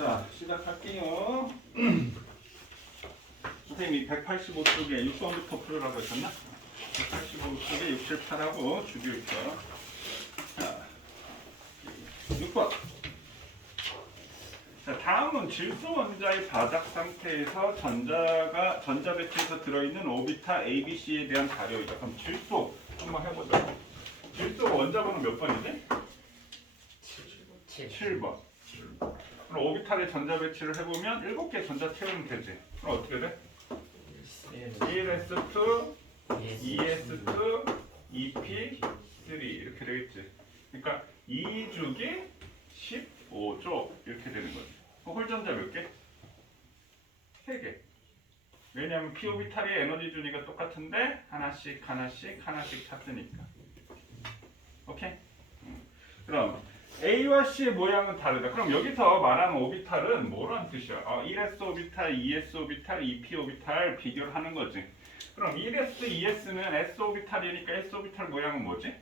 자, 시작할게요. 선생님이 185쪽에 6번부터 풀으라고 했었나? 185쪽에 6, 7, 8하고 주기로 있죠. 자, 6번. 자, 다음은 질소 원자의 바닥 상태에서 전자 배치에서 들어있는 오비타 ABC에 대한 자료이다. 그럼 질소 한번 해보자. 질소 원자번호 몇 번이지? 7번. 그럼 오비탈에 전자 배치를 해보면 7개 전자 채우면 되지. 그럼 어떻게 돼? 1s2, 2s2, 2p3 이렇게 되겠지. 그러니까 2주기 15조 이렇게 되는 거지. 홀전자 몇 개? 3개. 왜냐하면 p 오비탈의 에너지 준위가 똑같은데 하나씩 찼으니까. 오케이? 그럼 A와 C의 모양은 다르다. 그럼 여기서 말하는 오비탈은 뭐라는 뜻이야? 1s 오비탈, 2s 오비탈, 2p 오비탈 비교를 하는 거지. 그럼 1s, 2s는 s 오비탈이니까 s 오비탈 모양은 뭐지?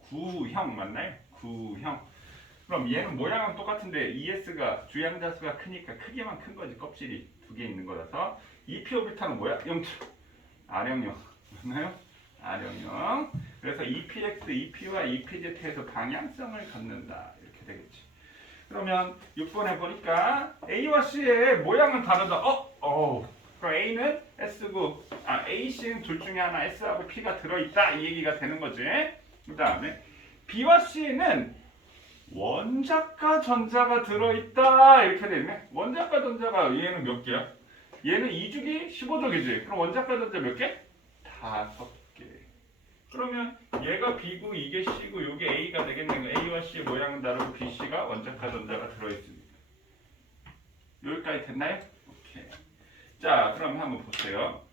구형 맞나요? 구형. 그럼 얘는 모양은 똑같은데 2s가 주양자수가 크니까 크기만 큰 거지. 껍질이 2개 있는 거라서. 2p 오비탈은 뭐야? 0. R형형. 맞나요? R형형. 그래서 EPX, EP와 EPZ에서 방향성을 갖는다. 이렇게 되겠지. 그러면 6번에 보니까 A와 C의 모양은 다르다. 그럼 A는 S고, A, C는 둘 중에 하나 S하고 P가 들어있다. 이 얘기가 되는 거지. 그 다음에 B와 C는 원자과 전자가 들어있다. 이렇게 되네. 원자과 전자가 얘는 몇 개야? 얘는 2주기 15족이지. 그럼 원자과 전자 몇 개? 5개. 그러면 얘가 B고 이게 C고 이게 A가 되겠네요. A와 C의 모양은 다르고 B, C가 원자과 전자가 들어있습니다. 여기까지 됐나요? 오케이. 자, 그럼 한번 보세요.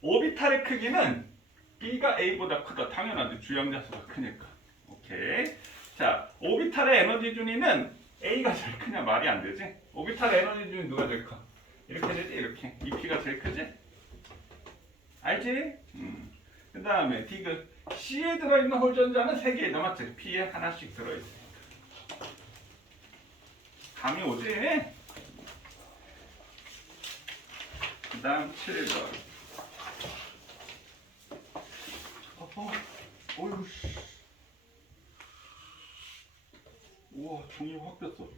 오비탈의 크기는 B가 A보다 크다. 당연하지. 주양자수가 크니까. 오케이. 자, 오비탈의 에너지 준위는 A가 제일 크냐 말이 안 되지. 오비탈의 에너지 준위 누가 제일 커? 이렇게 되지. 이렇게. 이 P가 제일 크지? 알지? 그 다음에 디귿 C에 들어있는 홀전자는 3개 남았지. P에 하나씩 들어있으니까. 감이 오지? 그 다음 7번. 어휴 씨. 우와 종이 확 뺐어.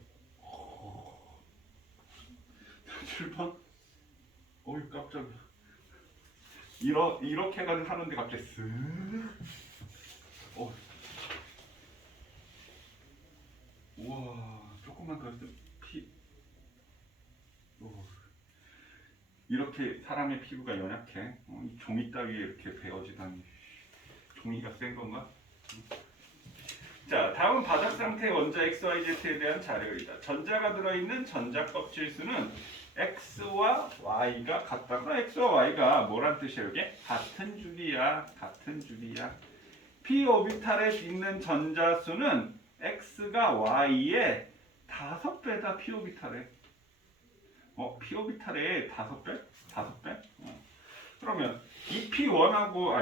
7번. 어휴 깜짝이야. 이렇게 해가지고 하는데 갑자기 쓱. 우와 조금만 더 했으면 이렇게 사람의 피부가 연약해. 이 종이 따위에 이렇게 베어지다니. 종이가 센 건가? 자, 다음 바닥 상태 원자 XYZ에 대한 자료이다. 전자가 들어있는 전자 껍질 수는 X와 Y가 같다. 그럼 X와 Y가 뭐란 뜻이야 이게? 같은 주기야. 같은 주기야. P 오비탈에 있는 전자 수는 X가 Y의 5배다. P 오비탈에. P 오비탈에 5배? 5배? 그러면 이 P1하고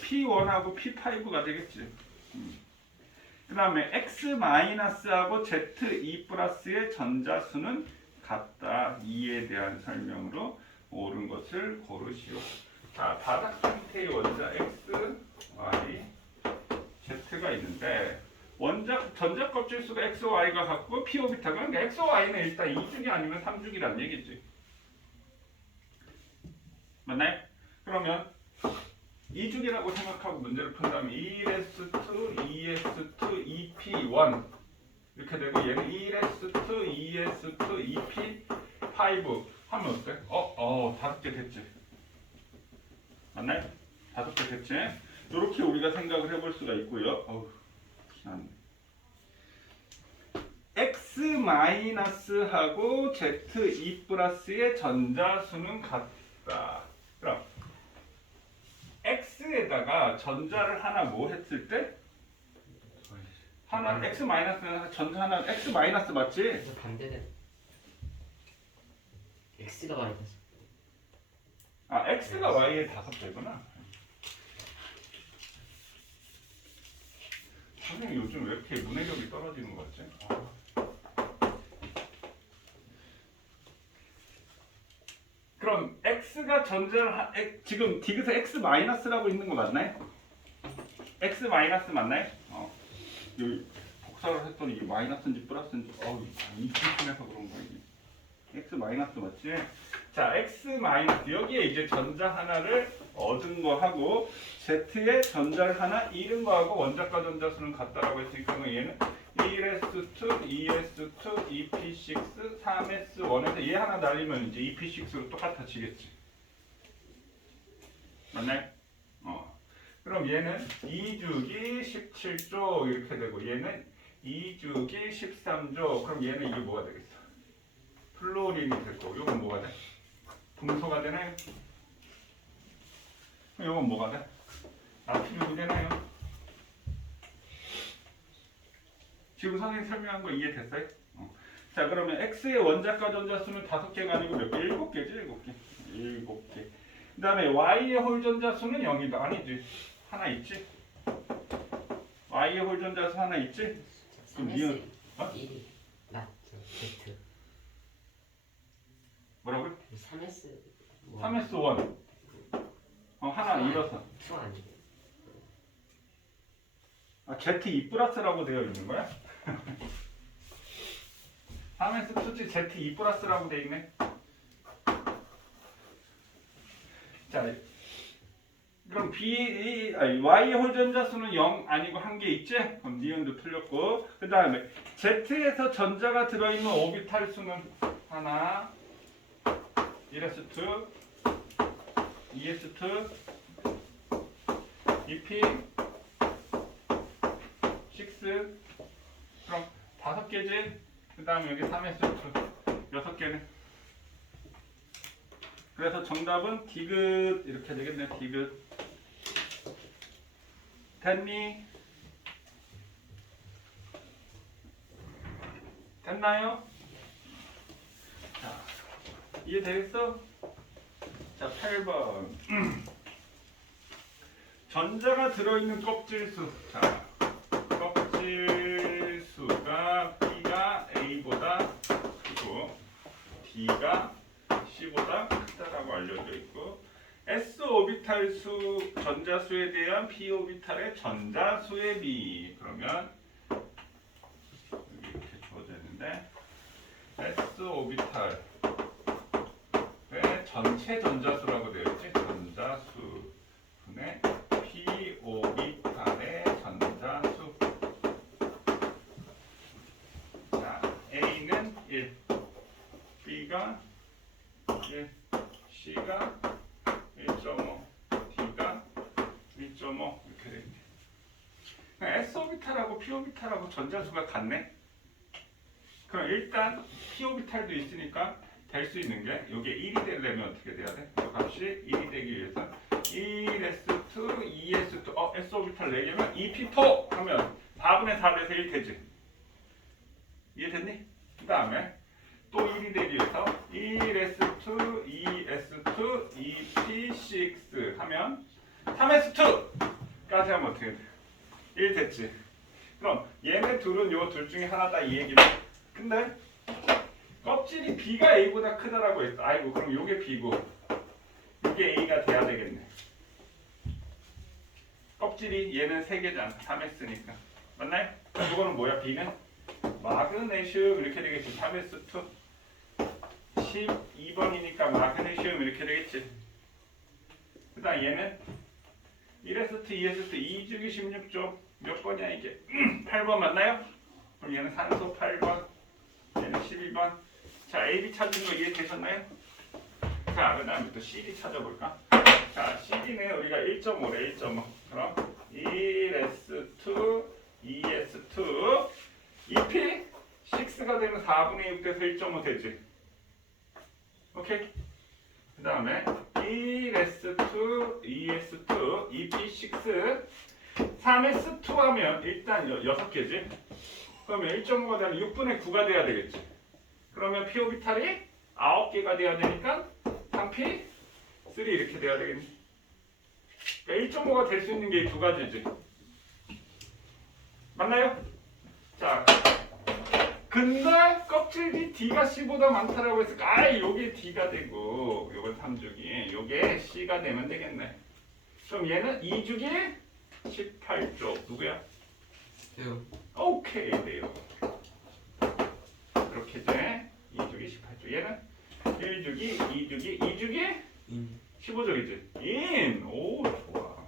P1하고 P5가 되겠지. 그 다음에 X-하고 ZE 플러스의 전자수는 같다. 이에 대한 설명으로 옳은 것을 고르시오. 자, 바닥 상태의 원자 X, Y, Z가 있는데 전자 껍질 수가 X, Y가 같고 P 오비탈. 그러니까 X, Y는 일단 2주기 아니면 3주기란 얘기지. 맞나요? 그러면 2주기라고 생각하고 문제를 푼다면 1s2, 2s2, 2p1 이렇게 되고 얘는 1s2, 2s2, 2p5 하면 어때? 5개 됐지. 맞나요? 5개 됐지? 이렇게 우리가 생각을 해볼 수가 있고요. X-하고 ZE 플러스의 전자수는 같다. 그럼 X에다가 전자를 하나 뭐 했을 때? 하나 X 마이너스는 전자 하나 X 마이너스 맞지? 그래서 반대는 X가 마이너스. X가 Y의 5배구나. 선생님 요즘 왜 이렇게 문해력이 떨어지는 거 같지? x가 지금 디귿에 x 마이너스라고 있는 거 맞나요? x 마이너스 맞나요? 여기 복사를 했더니 이게 마이너스인지 플러스인지 이 기준에서 그런 거야 이게. x 마이너스 맞지? 자, x 마이너스 여기에 이제 전자 하나를 얻은 거 하고 z에 전자를 하나 잃은 거 하고 원자과 전자수는 같다라고 했으니까 그럼 얘는 1s2, 2s2, 2p6, 3s1에서 얘 하나 날리면 이제 2p6로 똑같아지겠지. 맞나요? 그럼 얘는 2주기 17조 이렇게 되고 얘는 2주기 13조. 그럼 얘는 이게 뭐가 되겠어? 플로린이 될 거고 이건 뭐가 돼? 금소가 되나요? 그럼 이건 뭐가 돼? 나트륨이 되나요? 지금 선생님 설명한 거 이해됐어요? 자, 그러면 X의 원자과 전자수는 5개가 아니고 몇 개? 7개지? 7개. 7개. 그 다음에 Y의 홀 전자수는 0이다. 아니지. 하나 있지? Y의 홀 전자수 하나 있지? 그럼 니은 1이 맞죠? Z 뭐라고요? 3S 3S1 하나 잃어서 투 아니에요? Z2 플러스라고 되어 있는 거야? 3S2지 Z2 플러스라고 되어 있네. 자, 그럼 Y의 홀 전자수는 0 아니고 한 개 있지? 그럼 니은도 틀렸고 그 다음에 Z에서 전자가 들어있는 오비탈 수는 하나 1s2 2s2 2p 6 그럼 5개지? 그 다음에 여기 3s2 6개네. 그래서 정답은 디귿 이렇게 되겠네. 디귿 됐니? 됐나요? 자, 이해되겠어? 자, 8번 전자가 들어있는 껍질수. 자, 껍질수가 B가 A보다 크고 D가 C보다 크다라고 알려져 있고 S 오비탈 수 전자수에 대한 P 오비탈의 전자수의 비. 그러면 여기 이렇게 주어져 있는데 S 오비탈의 전체 전자수라고 되어 있지. 전자수 분의 P 오비탈의 전자수. 자, A는 1, B가 1, C가 1.5, D가 1.5 이렇게 되겠네. S 오비탈하고 P 오비탈하고 전자수가 같네. 그럼 일단 P 오비탈도 있으니까 될 수 있는 게 이게 1이 되려면 어떻게 돼야 돼? 이 값이 1이 되기 위해서 1s2, 2s2, S 오비탈 4개면 2p4 하면 4분의 4에서 1 되지. 이해됐니? 그 다음에 또 1이 되기 위해서 1s2, 2s2, 2p6 하면 3s2까지 하면 어떻게 돼? 1 됐지. 그럼 얘네 둘은 요 둘 중에 하나다 이 얘기네. 근데 껍질이 B가 A보다 크다라고 했어. 아이고 그럼 요게 B고 요게 A가 돼야 되겠네. 껍질이 얘는 3개잖아. 3S니까. 맞나요? 요거는 뭐야? B는 마그네슘 이렇게 되겠지. 3S2 12번이니까 마그네슘 이렇게 되겠지. 그 다음 얘는 1S2, 2S2 2주기 16조 몇 번이야 이게? 8번 맞나요? 그럼 얘는 산소 8번 얘는 12번. 자, AB 찾은 거 이해되셨나요? 자, 그 다음에 또 CD 찾아볼까? 자, CD는 우리가 1.5래 1.5. 그럼 1S2, 2S2 2P 6가 되면 4분의 6 돼서 1.5 되지. 오케이? 그 다음에 1S2, 2S2, 2P6 3S2 하면 일단 6개지. 그러면 1.5가 되면 6분의 9가 돼야 되겠지. 그러면 P 오비탈이 9개가 돼야 되니까 3P 3 이렇게 돼야 되겠네. 그러니까 1.5가 될 수 있는 게 두 가지지. 맞나요? 자, 근데 껍질이 D가 C보다 많다라고 했으니까 요게 D가 되고 요건 3주기 요게 C가 되면 되겠네. 그럼 얘는 2주기 18쪽 누구야? 요. 오케이 돼요. 이렇게 돼. 2주기 18쪽 얘는 1주기 2주기 2주기 인. 15쪽이지. 인. 오 좋아.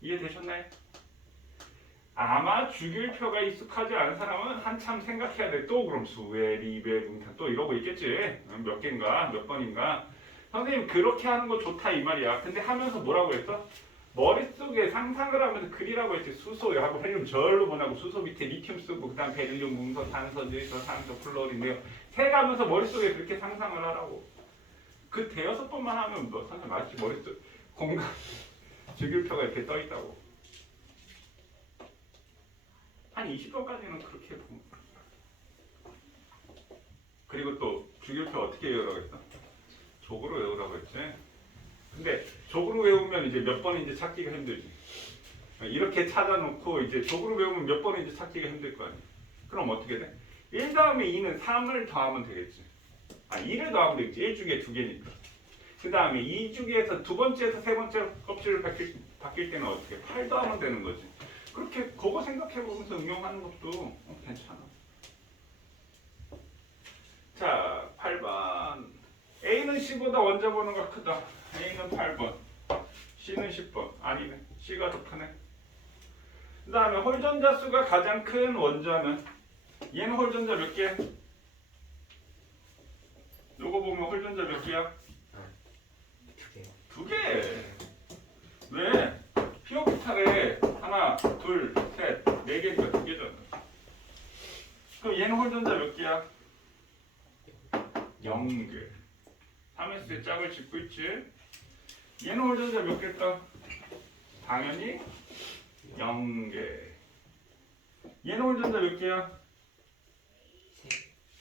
이해되셨나요? 아마 주기율표가 익숙하지 않은 사람은 한참 생각해야 돼. 또 그럼 수회, 리배, 분편 또 이러고 있겠지. 몇 개인가 몇 번인가. 선생님 그렇게 하는 거 좋다 이 말이야. 근데 하면서 뭐라고 했어? 머릿속에 상상을 하면서 그리라고 했지. 수소하고 헬륨 절로 보내고 수소 밑에 리튬 쓰고 그다음 베릴륨, 뭉소, 탄소, 질소, 산소, 플로린데요. 세가면서 머릿속에 그렇게 상상을 하라고. 그 대여섯 번만 하면 뭐 선생님 아직 머릿속 공간 주기율표가 이렇게 떠 있다고. 한 20번까지는 그렇게 보면. 그리고 또 주기율표 어떻게 외우라고 했어? 족으로 외우라고 했지. 근데 족으로 외우면 이제 몇 번인지 찾기가 힘들지. 이렇게 찾아놓고 이제 족으로 외우면 몇 번인지 찾기가 힘들 거 아니야. 그럼 어떻게 돼? 1 다음에 2는 3을 더하면 되겠지. 2를 더하면 되겠지. 1주기에 2개니까. 그 다음에 2주기에서 두 번째에서 세 번째 껍질을 바뀔 때는 어떻게? 8 더하면 되는 거지. 그렇게 그거 생각해보면서 응용하는 것도 괜찮아. 자, 8번. A는 C보다 원자 번호가 크다. A는 8번. C는 10번. 아니네. C가 더 크네. 그 다음에 홀전자 수가 가장 큰 원자는 얘는 홀전자 몇 개? 요거 보면 홀전자 몇 개야? 2개. 2개. 왜? 피오비탈에 하나, 둘, 셋, 4개니까 2개잖아. 그럼 얘는 홀전자 몇 개야? 0개. 3s의 짝을 짓고 있지. 얘는 홀전자 몇 개일까? 당연히 0개. 얘는 홀전자 몇 개야?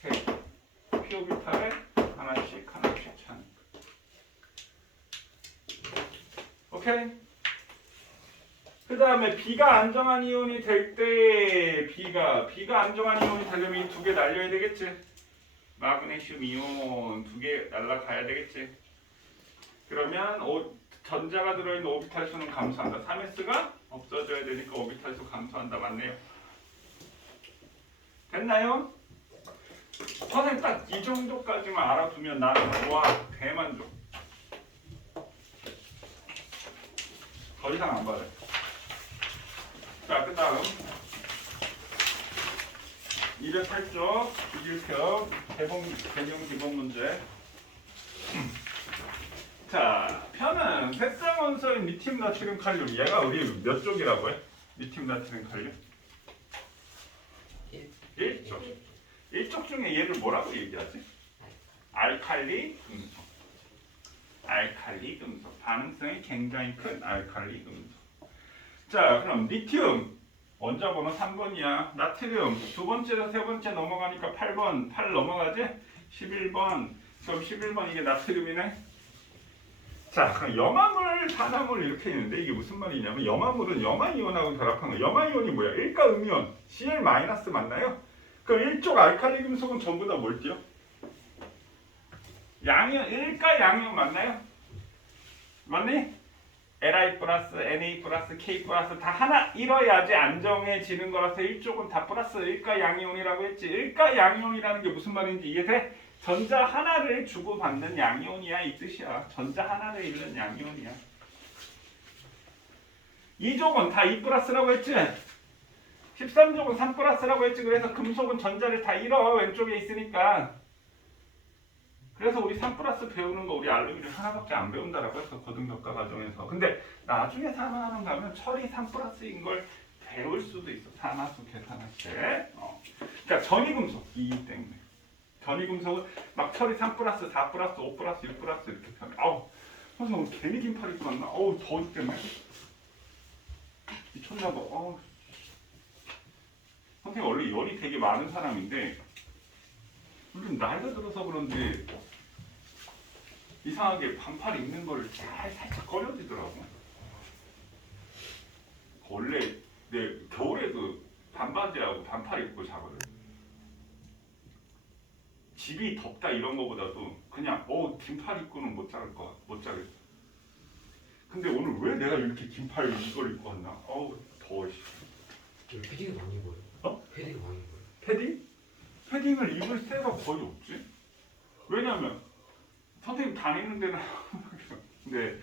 3. 피오비탈에 하나씩 차니까. 오케이? 그 다음에 B가 안정한 이온이 될 때 B가 안정한 이온이 되려면 이 2개 날려야 되겠지. 마그네슘 이온 2개 날라가야 되겠지. 그러면 전자가 들어있는 오비탈 수는 감소한다. 3s가 없어져야 되니까 오비탈 수 감소한다. 맞네요. 됐나요? 선생님 딱 이 정도까지만 알아두면 나는 와 대만족. 더 이상 안 받아요. 자, 그 다음 208쪽 주기율표 개념 기본 문제. 자, 편은 세쌍원소인 리튬, 나트륨, 칼륨. 얘가 우리 몇 쪽이라고 해? 리튬, 나트륨, 칼륨? 1쪽. 1쪽 중에 얘를 뭐라고 얘기하지? 알칼리 금속. 알칼리 금속. 반응성이 굉장히 큰 알칼리 금속. 자, 그럼 리튬 원자 번호 3번이야. 나트륨 두 번째에서 세 번째 넘어가니까 8번. 8 넘어가지? 11번. 그럼 11번 이게 나트륨이네. 자, 그럼 염화물, 산화물 이렇게 있는데 이게 무슨 말이냐면 염화물은 염화이온하고 결합한 거. 염화이온이 뭐야? 1가 음이온 Cl- 맞나요? 그럼 1쪽 알칼리 금속은 전부 다 뭘 띄어? 양이온, 1가 양이온 맞나요? 맞니? Li 플러스 Na 플러스 K 플러스 다 하나 이뤄야지 안정해지는 거라서 1쪽은 다 플러스 1가 양이온이라고 했지. 1가 양이온이라는 게 무슨 말인지 이해돼? 전자 하나를 주고받는 양이온이야 이 뜻이야. 전자 하나를 잃는 양이온이야. 2족은 다 2 플러스라고 했지. 13족은 3 플러스라고 했지. 그래서 금속은 전자를 다 잃어 왼쪽에 있으니까. 그래서 우리 3 플러스 배우는 거 우리 알루미늄 하나밖에 안 배운다라고 했어 고등교과 과정에서. 근데 나중에 산화하는 가면 철이 3 플러스인 걸 배울 수도 있어. 산화수 계산할 때. 그러니까 전이금속 이기 때문에. 전이금속은 막 철이 3 플러스 4 플러스 5 플러스 6 플러스 이렇게 편해. 아우 선생님 오늘 괜히 긴팔 입고 왔나? 어우 더위 때문에 미쳤나봐. 선생님 원래 열이 되게 많은 사람인데 요즘 나이가 들어서 그런지 이상하게 반팔 입는 걸 살짝 꺼려지더라고. 원래 내 겨울에도 반바지라고 반팔 입고 자거든. 집이 덥다 이런 거보다도 그냥 긴팔 입고는 못 자겠어. 근데 오늘 왜 내가 이렇게 긴팔 이걸 입고 왔나? 더워. 패딩이 많이 보여. 패딩이 많이 보여. 패딩? 패딩을 입을 때가 거의 없지. 왜냐면 선생님 다니는 데는 근데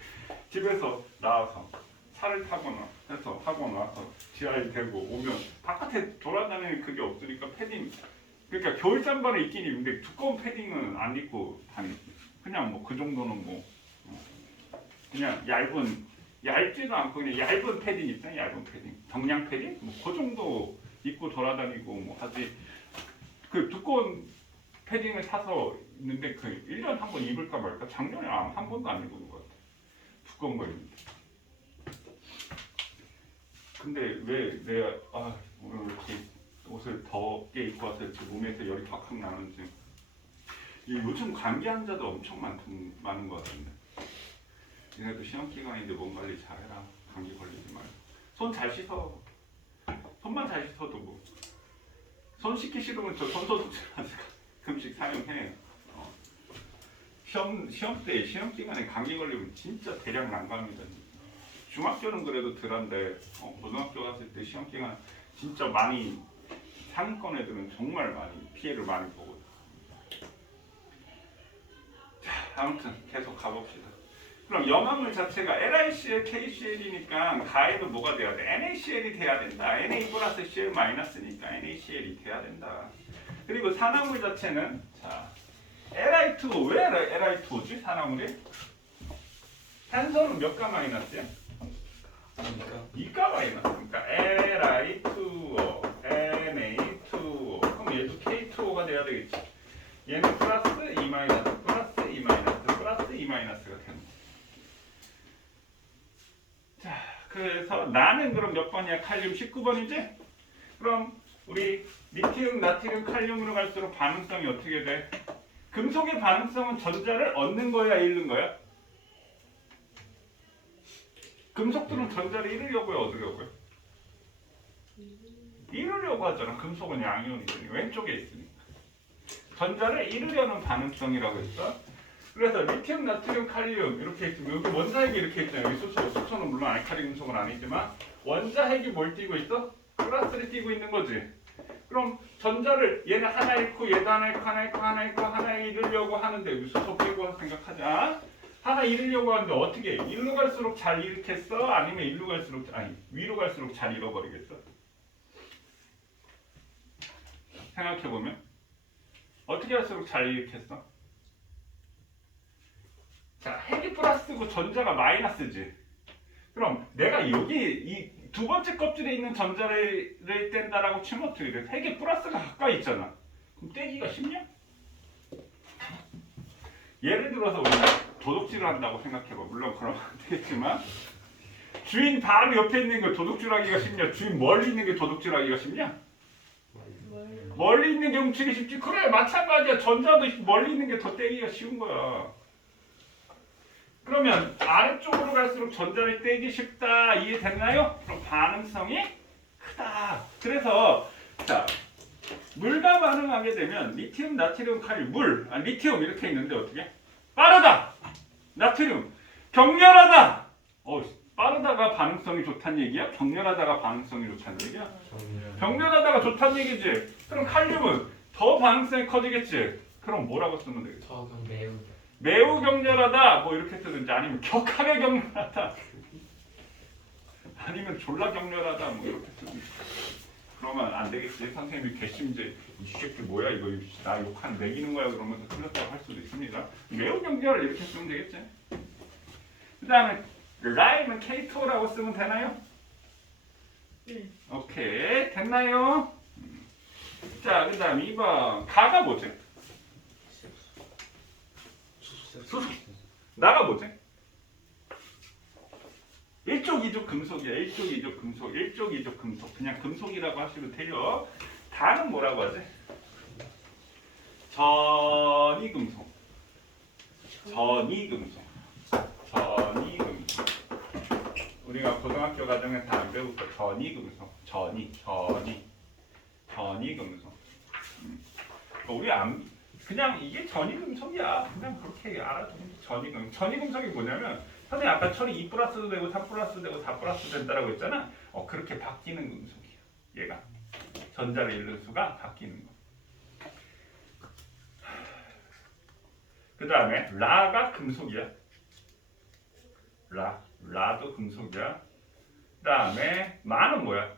집에서 나와서 차를 타거나 해서 하고 나서 지하에 대고 오면 바깥에 돌아다니는 그게 없으니까 패딩, 그러니까 겨울 잠바를 입긴 입는데 두꺼운 패딩은 안 입고 다니지. 그냥 뭐 그 정도는 뭐 그냥 얇지도 않고 그냥 얇은 패딩 있잖아. 얇은 패딩, 경량 패딩 뭐 그 정도 입고 돌아다니고 뭐 하지. 그 두꺼운 패딩을 사서 있는데 그 1년에 한 번 입을까 말까. 작년에 한 번도 안 입은 것 같아. 두꺼운 거 입는데. 근데 왜 내가 오늘 이렇게 옷을 덥게 입고 와서 이렇게 몸에서 열이 팍팍 나는지. 요즘 감기 환자도 엄청 많은 것 같은데. 얘네도 시험 기간인데 몸 관리 잘해라. 감기 걸리지 말고. 손 잘 씻어. 손만 잘 씻어도 뭐. 손 씻기 싫으면 저 손소독제 가끔씩 사용해. 시험 기간에 감기 걸리면 진짜 대량 난감이다. 중학교는 그래도 덜한데 고등학교 갔을 때 시험 기간 진짜 많이 상위권 애들은 정말 많이 피해를 많이 보거든. 자, 아무튼 계속 가봅시다. 그럼 염화물 자체가 LiCl, KCl이니까 가에도 뭐가 돼야 돼? NaCl이 돼야 된다. Na 플러스 Cl 마이너스니까 NaCl이 돼야 된다. 그리고 산화물 자체는 자 Li2, 왜 Li2지? 산화물이? 탄소는 몇 가 마이너스야? 2가 마이너스. 그러니까 Li2O, Na2O. 그럼 얘도 K2O가 돼야 되겠지. 얘는 플러스 2 마이너스, 플러스 2 마이너스, 플러스 2 마이너스가 되는. 자, 그래서 나는 그럼 몇 번이야? 칼륨 19번이지? 그럼 우리 리튬, 나트륨, 칼륨으로 갈수록 반응성이 어떻게 돼? 금속의 반응성은 전자를 얻는 거야, 잃는 거야? 금속들은 전자를 잃으려고요, 얻으려고요? 잃으려고 하잖아. 금속은 양이온이니 왼쪽에 있으니까. 전자를 잃으려는 반응성이라고 했어. 그래서 리튬, 나트륨, 칼륨 이렇게 있으면 여기 원자핵이 이렇게 있잖아요. 여기 수소는 물론 알칼리 금속은 아니지만 원자핵이 뭘 띄고 있어? 플러스를 띄고 있는 거지. 그럼 전자를 얘는 하나 잃고 얘도 하나 잃고 하나 잃고 하나 잃고 하나 잃으려고 하는데 수소 빼고 생각하자. 하나 잃으려고 하는데 어떻게? 일로 갈수록 잘 잃겠어? 아니면 일로 갈수록 위로 갈수록 잘 잃어버리겠어? 생각해보면 어떻게 할수록 잘 잃겠어? 자, 핵이 플러스고 전자가 마이너스지. 그럼 내가 여기 이 두 번째 껍질에 있는 전자를 뗀다라고 치면 어떻게 돼? 핵이 플러스가 가까이 있잖아. 그럼 떼기가 쉽냐? 예를 들어서 우리가 도둑질을 한다고 생각해봐. 물론 그러면 안 되겠지만 주인 바로 옆에 있는 걸 도둑질하기가 쉽냐? 주인 멀리 있는 게 도둑질하기가 쉽냐? 멀리 있는 게 훔치기 쉽지. 그래, 마찬가지야. 전자도 멀리 있는 게 더 떼기가 쉬운 거야. 그러면 아래쪽으로 갈수록 전자를 떼기 쉽다. 이해됐나요? 그럼 반응성이 크다. 그래서 자, 물과 반응하게 되면 리튬, 나트륨, 칼륨, 리튬 이렇게 있는데 어떻게? 빠르다. 나트륨 격렬하다. 빠르다가 반응성이 좋다는 얘기야? 격렬하다가 반응성이 좋다는 얘기야? 격렬하다가 좋다는 얘기지. 그럼 칼륨은 더 반응성이 커지겠지. 그럼 뭐라고 쓰면 되겠어? 매우 격렬하다. 뭐 이렇게 쓰든지 아니면 격하게 격렬하다. 아니면 졸라 격렬하다. 뭐 이렇게 쓰든지. 그러면 안 되겠지. 선생님이 괘씸죄 이 새끼 뭐야 이거 나 욕하는 매기는 거야 그러면서 틀렸다고 할 수도 있습니다. 매우 격렬을 이렇게 쓰면 되겠지. 그 다음에 라임은 K2O라고 쓰면 되나요? 네. 오케이 됐나요? 자, 그 다음 2번 가가 뭐지? 수소. 나가 뭐지? 1족 2족 금속이야. 1족 2족 금속, 1족 2족 금속. 그냥 금속이라고 하시면 돼요. 다는 뭐라고 하지? 전이금속. 전이금속. 전이금속. 우리가 고등학교 과정에서 안 배웠어. 전이금속. 전이. 전이금속. 우리 안 그냥 이게 전이금속이야. 그냥 그렇게 알아두면 돼. 전이금속이 뭐냐면 선생님 아까 철이 2 플러스도 되고 3 플러스도 되고 4 플러스 된다라고 했잖아. 그렇게 바뀌는 금속이야. 얘가 전자를 잃는 수가 바뀌는 거. 그 다음에 라가 금속이야. 라도 금속이야. 그 다음에 마는 뭐야?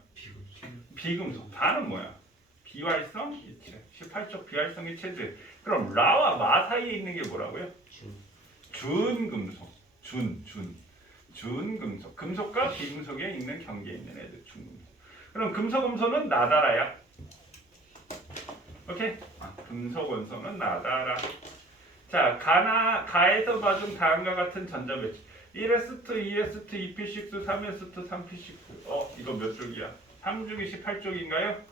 비금속. 다는 뭐야? 비활성 일체. 18쪽 비활성 일체지. 그럼 라와 마 사이에 있는 게 뭐라고요? 준금속. 준금속. 금속과 비금속에 있는 경계에 있는 애들 준금속. 그럼 금속 원소는 나다라야. 오케이? 금속 원소는 나다라. 자, 가에서 봐준 다음과 같은 전자 배치. 1s2, 2s2, 2p6, 3s2, 3p6. 이거 몇 쪽이야? 3주기 18쪽인가요?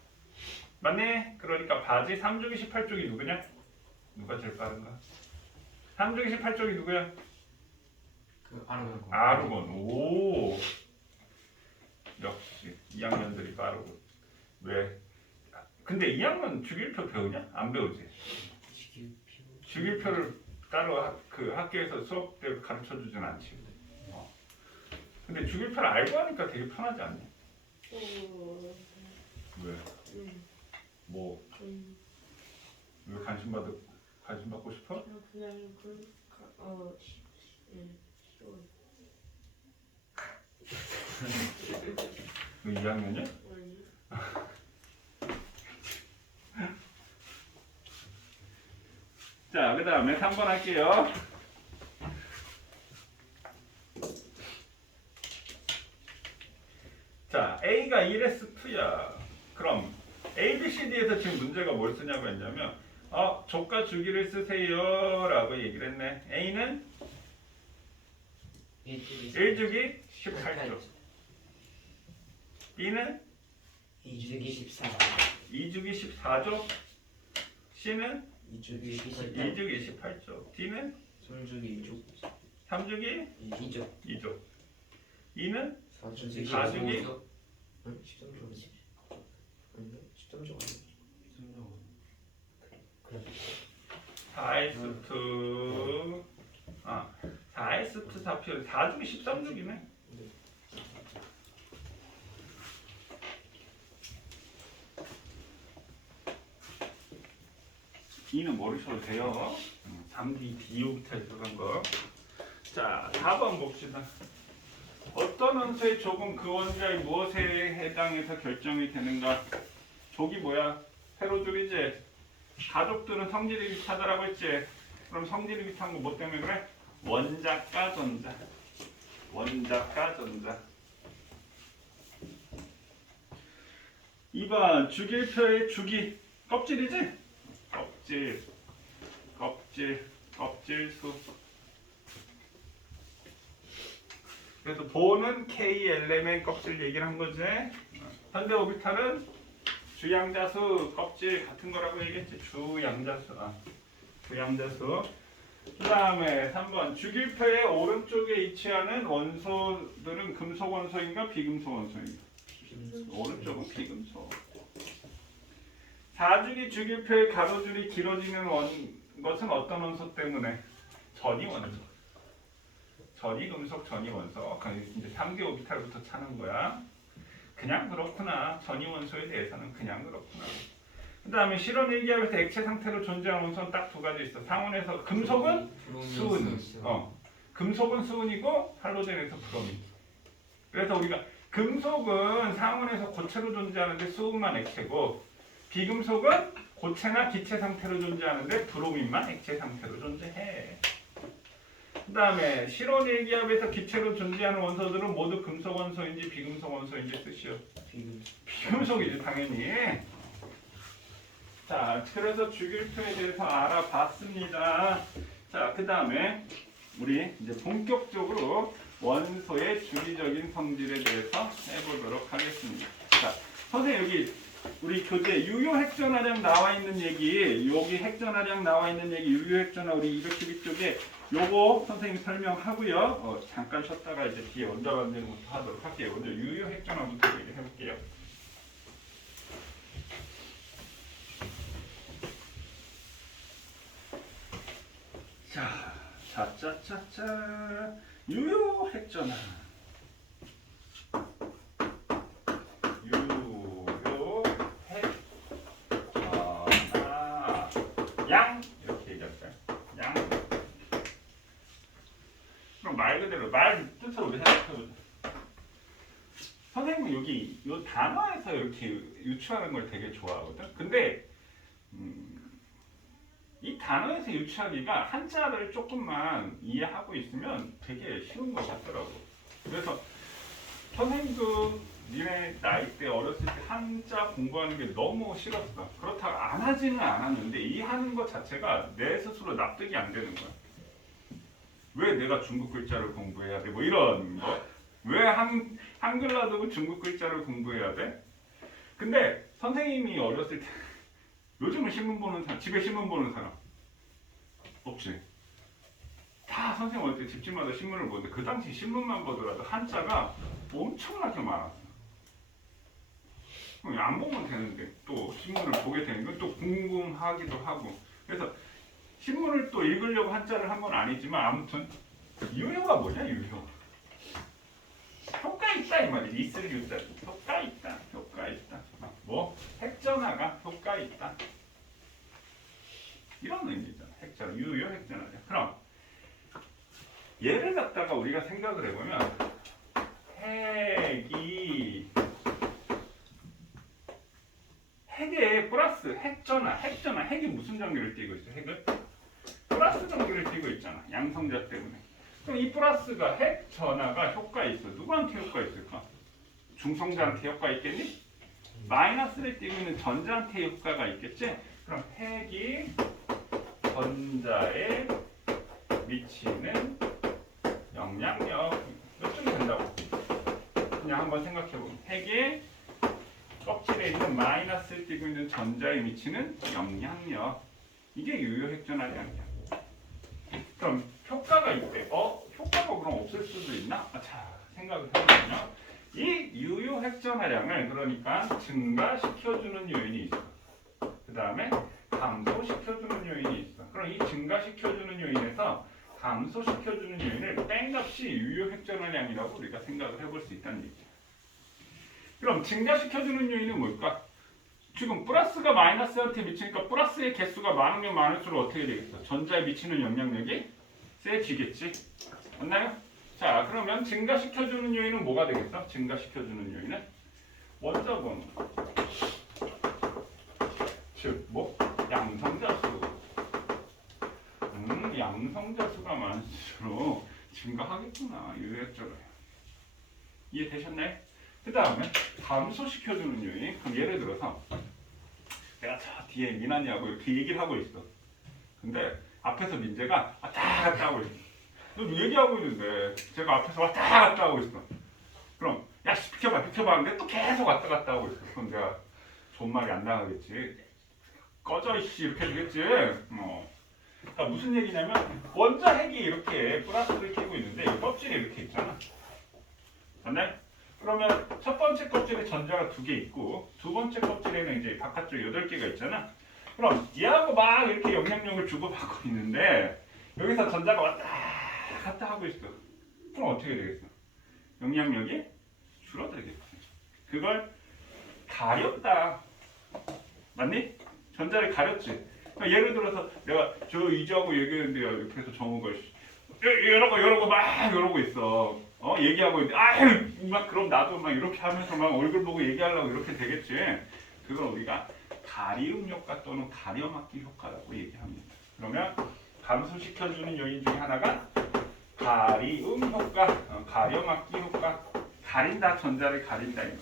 맞네? 그러니까 바지 3주기 18쪽이 누구냐? 누가 제일 빠른가? 3주기 18쪽이 누구야? 그 아르곤. 아르곤. 오. 역시 2학년들이 빠르고. 왜? 근데 2학년 주기율표 배우냐? 안 배우지? 주기율표를 따로 그 학교에서 수업 때 가르쳐 주진 않지. 근데 주기율표를 알고 하니까 되게 편하지 않니? 왜? 뭐? 왜 관심 받고 싶어? 그냥 너 2학년이야? 자, 그 다음에 3번 할게요. 자, A가 1S2야. 그럼 A, B, C, D에서 지금 문제가 뭘 쓰냐고 했냐면 조가 주기를 쓰세요 라고 얘기를 했네. A는 1주기 18조. B는 2주기 14. 2주기 14조. C는 2주기 2주기 18조. D는 3주기 2조. 3주기 2조. 2조. E는 4주기 4주기 13조. 13조 아니야? 4S2 4S2 4P 4주기 13주기네. E는 모르셔도 돼요. 3D DO부터 들어간 거. 자, 4번 봅시다. 어떤 원소의 족은 그 원자의 무엇에 해당해서 결정이 되는가? 족이 뭐야? 세로줄이지? 가족들은 성질이 비슷하다라고 했지? 그럼 성질이 비슷한 거 뭐 때문에 그래? 원자과 전자. 원자과 전자. 2번 주기표의 주기. 껍질이지? 껍질수. 그래서 보는 K 엘레멘 껍질 얘기를 한 거지. 현대 오비탈은 주양자수 껍질 같은 거라고 얘기했지. 주양자수. 그 다음에 3번 주기표의 오른쪽에 위치하는 원소들은 금속 원소인가 비금속 원소인가? 오른쪽은 비금속. 4주기 주기표의 가로줄이 길어지는 것은 어떤 원소 때문에? 전이 원소. 전이 금속, 전이 원소. 이제 3개 오비탈부터 차는 거야. 그냥 그렇구나. 전이 원소에 대해서는 그냥 그렇구나. 그 다음에 실온 일기압에서 액체 상태로 존재하는 원소는 딱 두 가지 있어. 상온에서 금속은 수은. 금속은 수은이고 할로젠에서 브로민. 그래서 우리가 금속은 상온에서 고체로 존재하는데 수은만 액체고, 비금속은 고체나 기체 상태로 존재하는데 브로민만 액체 상태로 존재해. 그 다음에 실온 일기압에서 기체로 존재하는 원소들은 모두 금속 원소인지 비금속 원소인지 뜻이요. 비금속이지 당연히. 자, 그래서 주기율표에 대해서 알아봤습니다. 자, 그 다음에 우리 이제 본격적으로 원소의 주기적인 성질에 대해서 해보도록 하겠습니다. 자, 선생님 여기 우리 교재 유효 핵전하량 나와 있는 얘기, 여기 핵전하량 나와 있는 얘기, 유효 핵전하 우리 212쪽에 요거 선생님 설명하고요. 잠깐 쉬었다가 이제 뒤에 원자 반대부터 하도록 할게요. 먼저 유효 핵전하부터 얘기해 볼게요. 자, 자자자자 유효했잖아. 양 이렇게 얘기할까요? 양. 그럼 말 그대로 말 뜻을 우리 생각해보자. 선생님은 여기 이 단어에서 이렇게 유추하는 걸 되게 좋아하거든. 근데 이 단어에서 유추하기가 한자를 조금만 이해하고 있으면 되게 쉬운 것 같더라고. 그래서 선생님도 니네 나이 때 어렸을 때 한자 공부하는 게 너무 싫었어. 그렇다고 안 하지는 않았는데 이 하는 것 자체가 내 스스로 납득이 안 되는 거야. 왜 내가 중국 글자를 공부해야 돼? 뭐 이런 거. 왜 한글 놔두고 중국 글자를 공부해야 돼? 근데 선생님이 어렸을 때 요즘은 신문 보는 사람, 집에 신문 보는 사람 없지. 다 선생님 어릴 때 집집마다 신문을 보는데 그 당시 신문만 보더라도 한자가 엄청나게 많았어. 안 보면 되는데 또 신문을 보게 되는 건 또 궁금하기도 하고. 그래서 신문을 또 읽으려고 한자를 한 건 아니지만 아무튼 유효가 뭐냐 유효. 효과 있다 이 말이지. 있을 유자. 효과 있다. 효과 있다. 뭐 핵전화가 효과 있다. 이런 의미잖아. 핵전화. 유효 핵전화냐. 그럼 얘를 갖다가 우리가 생각을 해보면 핵에 플러스 핵전화. 핵이 무슨 전기를 띠고 있어? 핵은 플러스 전기를 띠고 있잖아. 양성자 때문에. 그럼 이 플러스가 핵 전화가 효과 있어. 누구한테 효과 있을까? 중성자한테 효과 있겠니? 마이너스를 띠고 있는 전자한테 효과가 있겠지? 그럼 핵이 전자에 미치는 영향력 몇 점 된다고? 그냥 한번 생각해보면 핵이 껍질에 있는 마이너스를 띠고 있는 전자에 미치는 영향력, 이게 유효 핵전화량이야. 그럼 효과가 있대. 효과가 그럼 없을 수도 있나? 자, 생각을 해보면요. 이 유효 핵전화량을 그러니까 증가시켜주는 요인이 있어. 그 다음에 감소시켜주는 요인이 있어. 그럼 이 증가시켜주는 요인에서 감소시켜주는 요인을 뺀값이 유효 핵전화량이라고 우리가 생각을 해볼 수 있다는 얘기야. 그럼 증가시켜주는 요인은 뭘까? 지금 플러스가 마이너스한테 미치니까 플러스의 개수가 많으면 많을수록 어떻게 되겠어? 전자에 미치는 영향력이 세지겠지? 맞나요? 자, 그러면 증가시켜주는 요인은 뭐가 되겠어? 증가시켜주는 요인은 원자번호, 즉 뭐? 양성자수. 양성자수가 많을수록 증가하겠구나. 유효핵전화야. 이해되셨나요? 그 다음에 감소시켜주는 요인. 그럼 예를 들어서 내가 저 뒤에 미나니하고 이렇게 얘기를 하고 있어. 근데 앞에서 민재가 왔다 갔다 하고 있어. 너 얘기하고 있는데 제가 앞에서 왔다 갔다 하고 있어. 그럼 야 비켜봐 하는데 또 계속 왔다 갔다 하고 있어. 그럼 내가 존말이 안 나가겠지. 꺼져 이씨 이렇게 되겠지. 그러니까 무슨 얘기냐면 원자 핵이 이렇게 플러스를 켜고 있는데 이 껍질이 이렇게 있잖아. 맞나요? 그러면 첫 번째 껍질에 전자가 2개 있고 두 번째 껍질에는 이제 바깥쪽 8개가 있잖아. 그럼 얘하고 막 이렇게 영향력을 주고받고 있는데 여기서 전자가 왔다 갔다 하고 있어. 그럼 어떻게 되겠어? 영향력이 줄어들겠지. 그걸 가렸다. 맞니? 전자를 가렸지. 그러니까 예를 들어서 내가 저 이주하고 얘기했는데 옆에서 정우가 이러고 막 이러고 있어. 얘기하고 있는데 막 그럼 나도 막 이렇게 하면서 막 얼굴 보고 얘기하려고 이렇게 되겠지. 그걸 우리가 가리움 효과 또는 가려막기 효과라고 얘기합니다. 그러면 감소시켜주는 요인 중에 하나가 가리움 효과, 가려막기 효과. 가린다, 전자를 가린다 이거.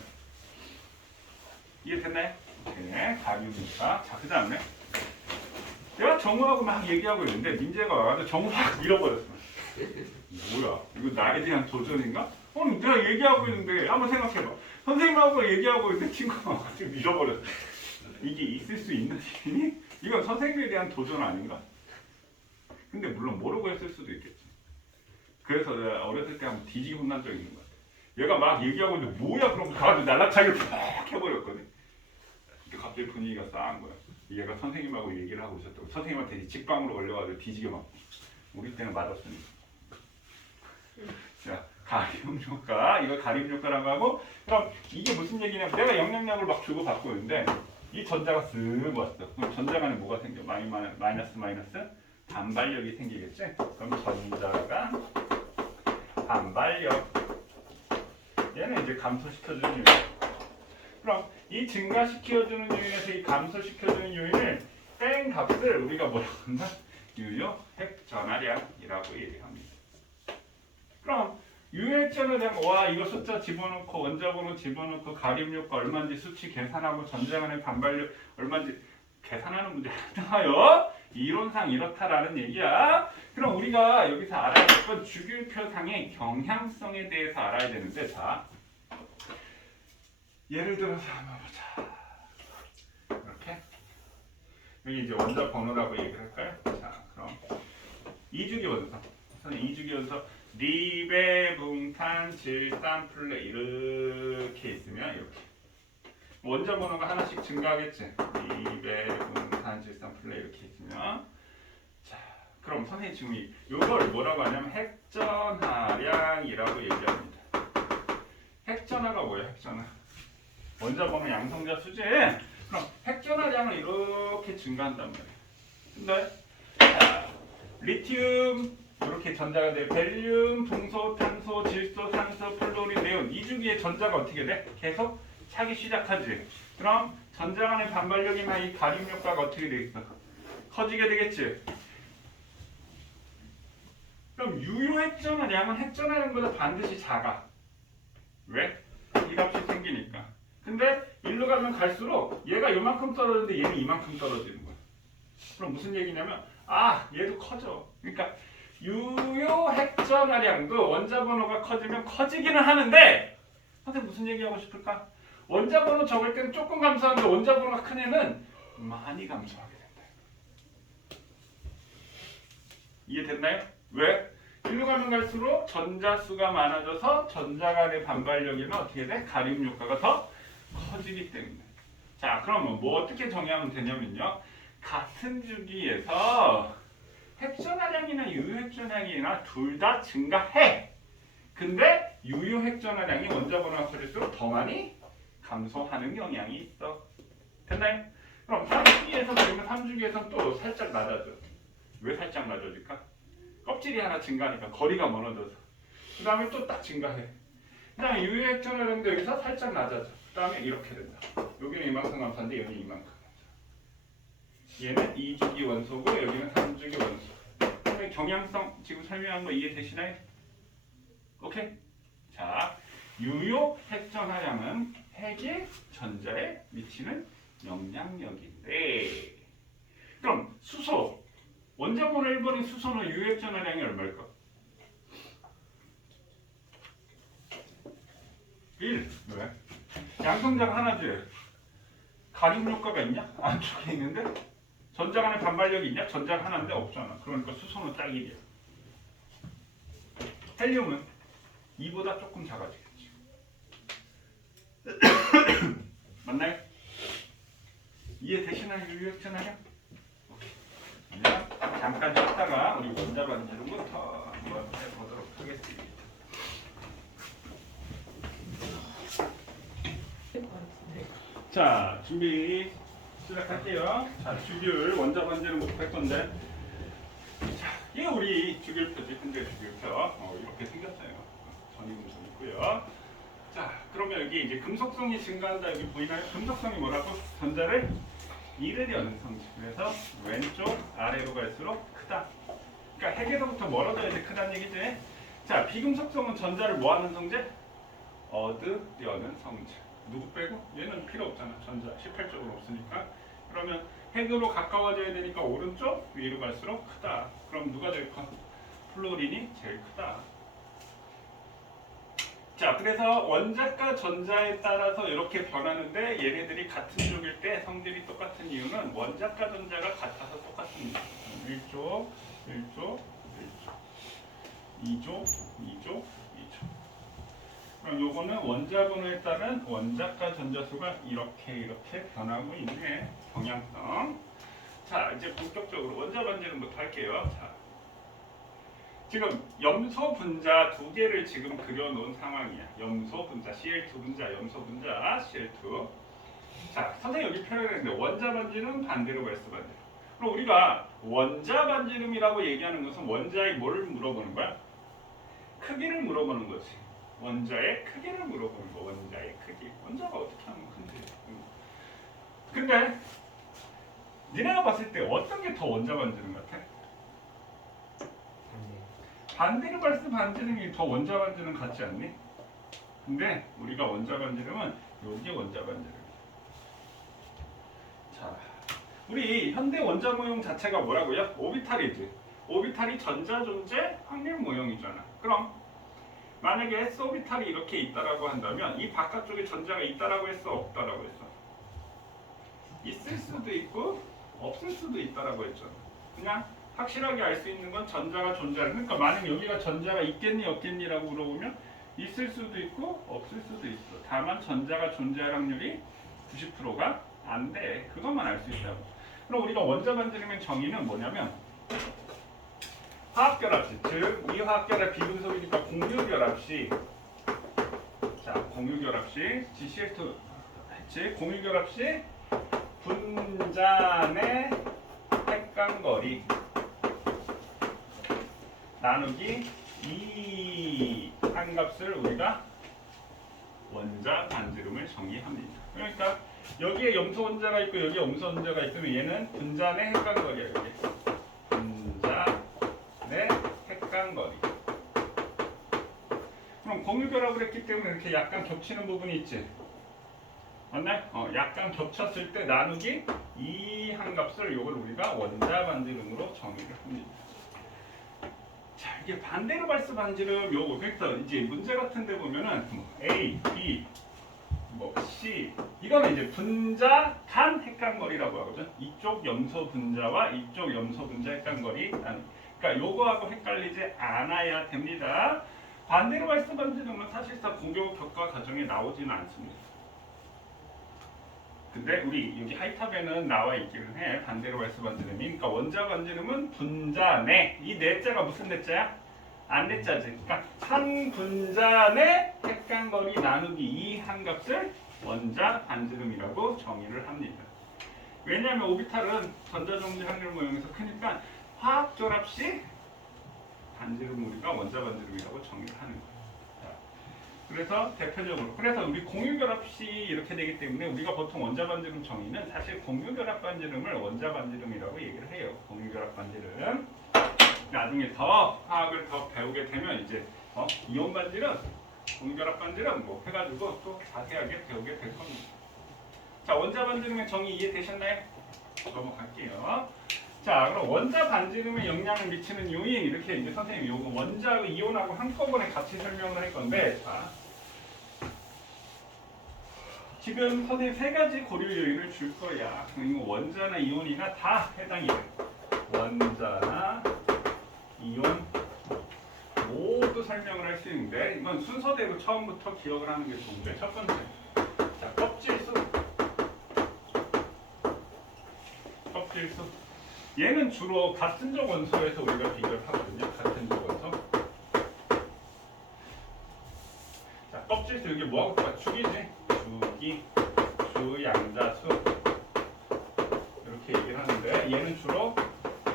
이해됐나요? 네, 가리움 효과. 자, 그 다음에 내가 정우하고 막 얘기하고 있는데 민재가 와서 정우 확 밀어버렸어. 뭐야? 이거 나에 대한 도전인가? 내가 얘기하고 있는데 한번 생각해봐. 선생님하고 얘기하고 있는데 친구가 와서 밀어버렸어. 이게 있을 수 있는 일이니? 이건 선생님에 대한 도전 아닌가? 근데 물론 모르고 했을 수도 있겠지. 그래서 내가 어렸을 때 한번 뒤지게 혼난 적이 있는 것 같아. 얘가 막 얘기하고 있는데 뭐야? 그럼 가가지고 날라차기를 팍 해버렸거든. 근데 갑자기 분위기가 싸한 거야. 얘가 선생님하고 얘기를 하고 있었다고. 선생님한테 직방으로 걸려가지고 뒤지게 막 우리 때는 맞았으니까. 자, 가림효과. 이거 가림효과라고 하고, 그럼 이게 무슨 얘기냐면 내가 영향력을 막 주고 받고 있는데 이 전자가 쓱 왔어. 그럼 전자 간에 뭐가 생겨? 마이너스 반발력이 생기겠지? 그럼 전자가 반발력. 얘는 이제 감소시켜주는 요인. 그럼 이 증가시켜주는 요인에서 이 감소시켜주는 요인을 뺀 값을 우리가 뭐라고 한다? 유효핵 전하량이라고 얘기합니다. 그럼 유효핵 전하량, 와 이거 숫자 집어넣고 원자번호 집어넣고 가림효과 얼마인지 수치 계산하고 전자 간의 반발력 얼마인지 계산하는 문제 나와요. 이론상 이렇다라는 얘기야. 그럼 우리가 여기서 알아야 될 건 주기율표상의 경향성에 대해서 알아야 되는데, 자 예를 들어서 한번 보자. 이렇게 여기 이제 원자 번호라고 얘기를 할까요? 자, 그럼 이주기 원소. 우선 이주기 원소 리베붕탄 질산플레 이렇게 있으면 이렇게 원자 번호가 하나씩 증가하겠지. 리베붕탄 질산플레 이렇게 있으면, 자, 그럼 선생님 지금 이걸 뭐라고 하냐면 핵전하량이라고 얘기합니다. 핵전하가 뭐야? 핵전하. 원자 번호 양성자 수지. 그럼 핵전하량을 이렇게 증가한단 말이야. 근데 자, 리튬 이렇게 전자가 돼. 벨륨, 동소, 탄소, 질소, 산소, 플로린, 네온 이 주기의 전자가 어떻게 돼? 계속 차기 시작하지. 그럼 전자 간의 반발력이나 이 가림 효과가 어떻게 돼 있어? 커지게 되겠지. 그럼 유효 핵전하량은 핵전하량보다 반드시 작아. 왜? 이 값이 생기니까. 근데 일로 가면 갈수록 얘가 요만큼 떨어지는데 얘는 이만큼 떨어지는 거야. 그럼 무슨 얘기냐면 얘도 커져. 그러니까 유효 핵전하량도 원자 번호가 커지면 커지기는 하는데, 선생님 무슨 얘기하고 싶을까? 원자 번호 적을 때는 조금 감소하는데 원자 번호가 큰 애는 많이 감소하게 된다. 이해됐나요? 왜? 일로 가면 갈수록 전자 수가 많아져서 전자 간의 반발력이나 어떻게 돼? 가림 효과가 더 커지기 때문에. 자, 그러면 뭐 어떻게 정의하면 되냐면요. 같은 주기에서 핵전하량이나 유효핵전하량이나 둘 다 증가해. 근데 유효핵전하량이 원자 번호가 커질수록 더 많이 감소하는 영향이 있어. 됐나요? 그럼 3주기에서 그러면 3주기에서는 또 살짝 낮아져. 왜 살짝 낮아질까? 껍질이 하나 증가하니까 거리가 멀어져서. 그 다음에 또 딱 증가해. 그 다음에 유효핵전하량도 여기서 살짝 낮아져. 그 다음에 이렇게 된다. 여기는 이만큼 감소한데 여기는 이만큼 감소. 얘는 2주기 원소고 여기는 3주기 원소. 그러면 경향성 지금 설명한 거 이해되시나요? 오케이? 자, 유효 핵전하량은 핵의 전자에 미치는 영향력인데, 그럼 수소 원자 번호 1번인 수소는 유효 핵전하량이 얼마일까? 1. 왜? 양성자가 하나지. 가림 효과가 있냐? 안쪽에 있는데? 전자 간의 반발력이 있냐? 전자가 하나인데 없잖아. 그러니까 수소는 딱 1이야. 헬륨은 2보다 조금 작아지겠지. 맞나요? 이해되시나요? 유효핵전하량? 잠깐 쉬었다가 우리 원자 반지름부터 한번 해보도록 하겠습니다. 자, 준비 시작할게요. 자, 주기율 원자 반지름부터 할 건데, 자, 이게 우리 주기율표지. 현재 주기율표. 이렇게 생겼어요. 전이금속 있고요. 자, 그러면 여기 이제 금속성이 증가한다. 여기 보이나요? 금속성이 뭐라고? 전자를 잃으려는 성질. 그래서 왼쪽 아래로 갈수록 크다. 그러니까 핵에서부터 멀어져야지 크다는 얘기지. 자, 비금속성은 전자를 뭐하는 성질? 얻으려는 성질. 누구 빼고? 얘는 필요 없잖아. 전자 18쪽으로 없으니까. 그러면 핵으로 가까워져야 되니까 오른쪽 위로 갈수록 크다. 그럼 누가 제일 커? 플로린이 제일 크다. 자, 그래서 원자과 전자에 따라서 이렇게 변하는데, 얘네들이 같은 쪽일 때 성질이 똑같은 이유는 원자과 전자가 같아서 똑같은 이유. 1조, 1조, 1조, 2조, 2조, 2조. 그럼 요거는 원자 번호에 따른 원자과 전자수가 이렇게 변하고 있네. 경향성. 자, 이제 본격적으로 원자 반지름부터 할게요. 자, 지금 염소 분자 두 개를 지금 그려놓은 상황이야. 염소 분자, Cl2 분자, 염소 분자, Cl2. 자, 선생님 여기 표현했는데 원자 반지름 반대로 발수 반지름. 그럼 우리가 원자 반지름이라고 얘기하는 것은 원자의 뭘 물어보는 거야? 크기를 물어보는 거지. 원자의 크기를 물어보는 거. 원자의 크기. 원자가 어떻게 하면 큰지. 근데 니네가 봤을 때 어떤 게 더 원자 반지름 같아? 반대로 발수 반지름이 더 원자 반지름 같지 않니? 근데 우리가 원자 반지름은 여기 원자 반지름. 자, 우리 현대 원자 모형 자체가 뭐라고요? 오비탈이지. 오비탈이 전자 존재 확률 모형이잖아. 그럼 만약에 S 오비탈이 이렇게 있다라고 한다면 이 바깥쪽에 전자가 있다라고 했어, 없다라고 했어? 있을 수도 있고 없을 수도 있다라고 했잖아. 그냥 확실하게 알 수 있는 건 전자가 존재하는. 그러니까 만약 여기가 전자가 있겠니 없겠니라고 물어보면 있을 수도 있고 없을 수도 있어. 다만 전자가 존재할 확률이 90%가 안 돼. 그것만 알 수 있다고. 그럼 우리가 원자 반지름의 정의는 뭐냐면 화학결합시, 즉 이 화학결합 비금속이니까 공유결합시. 자, 공유결합시 GCl2 했지. 공유결합시 분자 내 핵간거리 나누기 이 한 값을 우리가 원자 반지름을 정의합니다. 그러니까 여기에 염소 원자가 있고 여기에 염소 원자가 있으면 얘는 분자 내 핵간거리야. 여기 분자 내 핵간거리. 그럼 공유결합을 했기 때문에 이렇게 약간 겹치는 부분이 있지. 맞나요? 약간 겹쳤을 때 나누기 이 한 값을 이걸 우리가 원자 반지름으로 정의를 합니다. 자, 이게 반대로 발수 반지름 요거. 그래서 이제 문제 같은 데 보면은 A, B, C 이거는 이제 분자 간 핵간거리라고 하거든. 이쪽 염소 분자와 이쪽 염소 분자 핵간거리. 그러니까 요거하고 헷갈리지 않아야 됩니다. 반대로 발수 반지름은 사실상 공교 교과 과정에 나오지는 않습니다. 근데 우리 여기 하이탑에는 나와 있기는 해. 반대로 발수 반지름이. 그러니까 원자 반지름은 분자 내. 이 내자가 무슨 내자야? 안 내자지. 그러니까 한 분자 내 핵간거리 나누기 이 한 값을 원자 반지름이라고 정의를 합니다. 왜냐하면 오비탈은 전자정지 확률 모형에서 크니까 화학결합 시 반지름 우리가 원자 반지름이라고 정의를 하는 거예요. 그래서 대표적으로 그래서 우리 공유결합시 이렇게 되기 때문에 우리가 보통 원자 반지름 정의는 사실 공유결합 반지름을 원자 반지름이라고 얘기를 해요. 공유결합 반지름. 나중에 더 화학을 더 배우게 되면 이제 이온 반지름, 공유결합 반지름 뭐 해가지고 또 자세하게 배우게 될 겁니다. 자, 원자 반지름의 정의 이해되셨나요? 넘어갈게요. 자, 그럼 원자 반지름에 영향을 미치는 요인 이렇게 이제 선생님이 요거 원자하고 이온하고 한꺼번에 같이 설명을 할 건데, 자, 지금 선생님 세 가지 고려 요인을 줄 거야. 이거 원자나 이온이나 다 해당이 돼. 원자나 이온 모두 설명을 할 수 있는데 이건 순서대로 처음부터 기억을 하는 게 좋은데 첫 번째, 자, 껍질수. 껍질수. 얘는 주로 같은 적 원소에서 우리가 비교를 하거든요. 같은 적 원소. 자, 껍질수 이게 뭐하고 똑같아? 죽이지? 주기, 주양자수 이렇게 얘기를 하는데 얘는 주로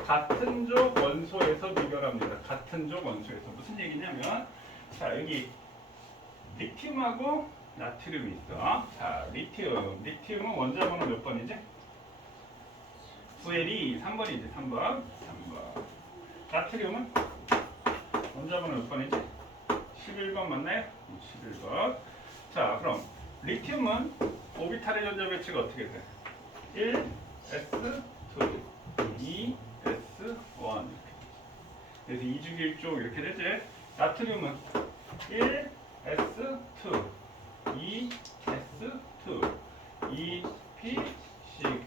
같은 족 원소에서 비교합니다. 같은 족 원소에서 무슨 얘기냐면 자, 여기 리튬하고 나트륨이 있어. 자, 리튬은 원자 번호 몇 번이지? 구엘이 3번이지. 3번. 나트륨은 원자 번호 몇 번이지? 11번 맞나요? 11번. 자, 그럼 리튬은 오비탈의 전자 배치가 어떻게 돼? 1s2, 2s1. 그래서 2주기 1쪽 이렇게 되지. 나트륨은 1s2, 2s2, 2p6,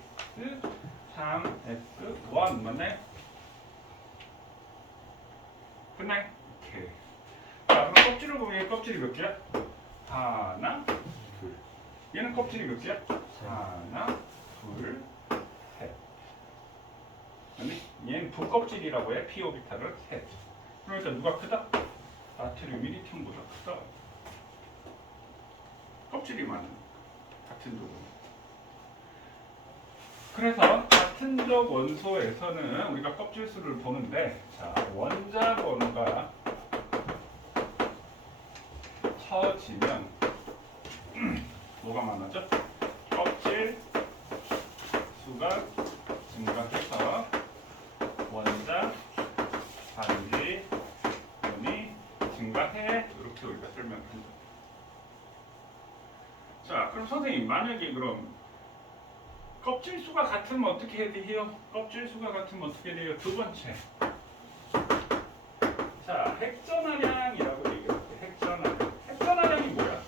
3s1 맞나요? 끝나요? 오케이. 자, 그럼 껍질을 보면 껍질이 몇 개야? 하나, 둘. 얘는 껍질이 몇 개야? 하나, 둘, 셋. 아니, 얘는 부껍질이라고 해. p 오비탈을 셋. 그러니까 누가 크다? 나트륨이 리튬보다 크다. 껍질이 많은 같은 족은. 그래서 같은 족 원소에서는 우리가 껍질 수를 보는데, 자, 원자 번호가 커지면 뭐가 많아져? 껍질 수가 증가해서 원자 반지름이 증가해. 이렇게 우리가 설명한다. 자, 그럼 선생님 만약에 그럼 껍질 수가 같으면 어떻게 돼요? 껍질 수가 같으면 어떻게 돼요? 두 번째. 자, 핵전하량이라고 얘기할게. 핵전하량. 핵전하량이 뭐야?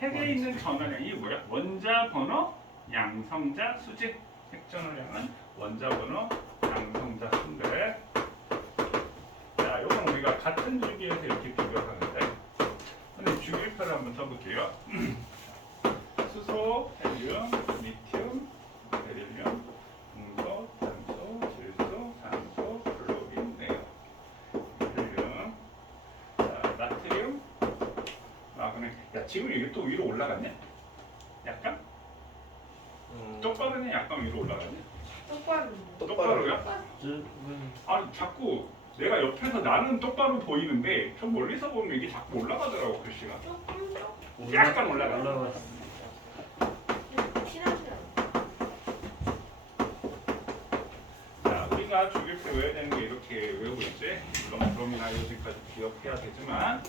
핵에 있는 전하량 이게 뭐야? 원자 번호 양성자 수지. 핵전하량은 원자 번호 양성자 수인데, 자, 이건 우리가 같은 주기에서 이렇게 비교하는데, 근데 주기표를 한번 써볼게요. 수소, 헬륨, 리튬, 베릴륨, 금속, 탄소, 질소, 산소, 플로린, 네온, 헬륨, 자, 나트륨. 아, 그래. 야, 지금 이게 또 위로 올라갔냐? 약간? 똑바로냐? 약간 위로 올라갔냐? 똑바로야? 아니, 자꾸 내가 옆에서 나는 똑바로 보이는데 저 멀리서 보면 이게 자꾸 올라가더라고, 글씨가. 약간 올라가. 자, 우리가 주기표 외워야 되는 게 이렇게 외우고 있지. 물론 그럼이나 여기까지 기억해야 되지만,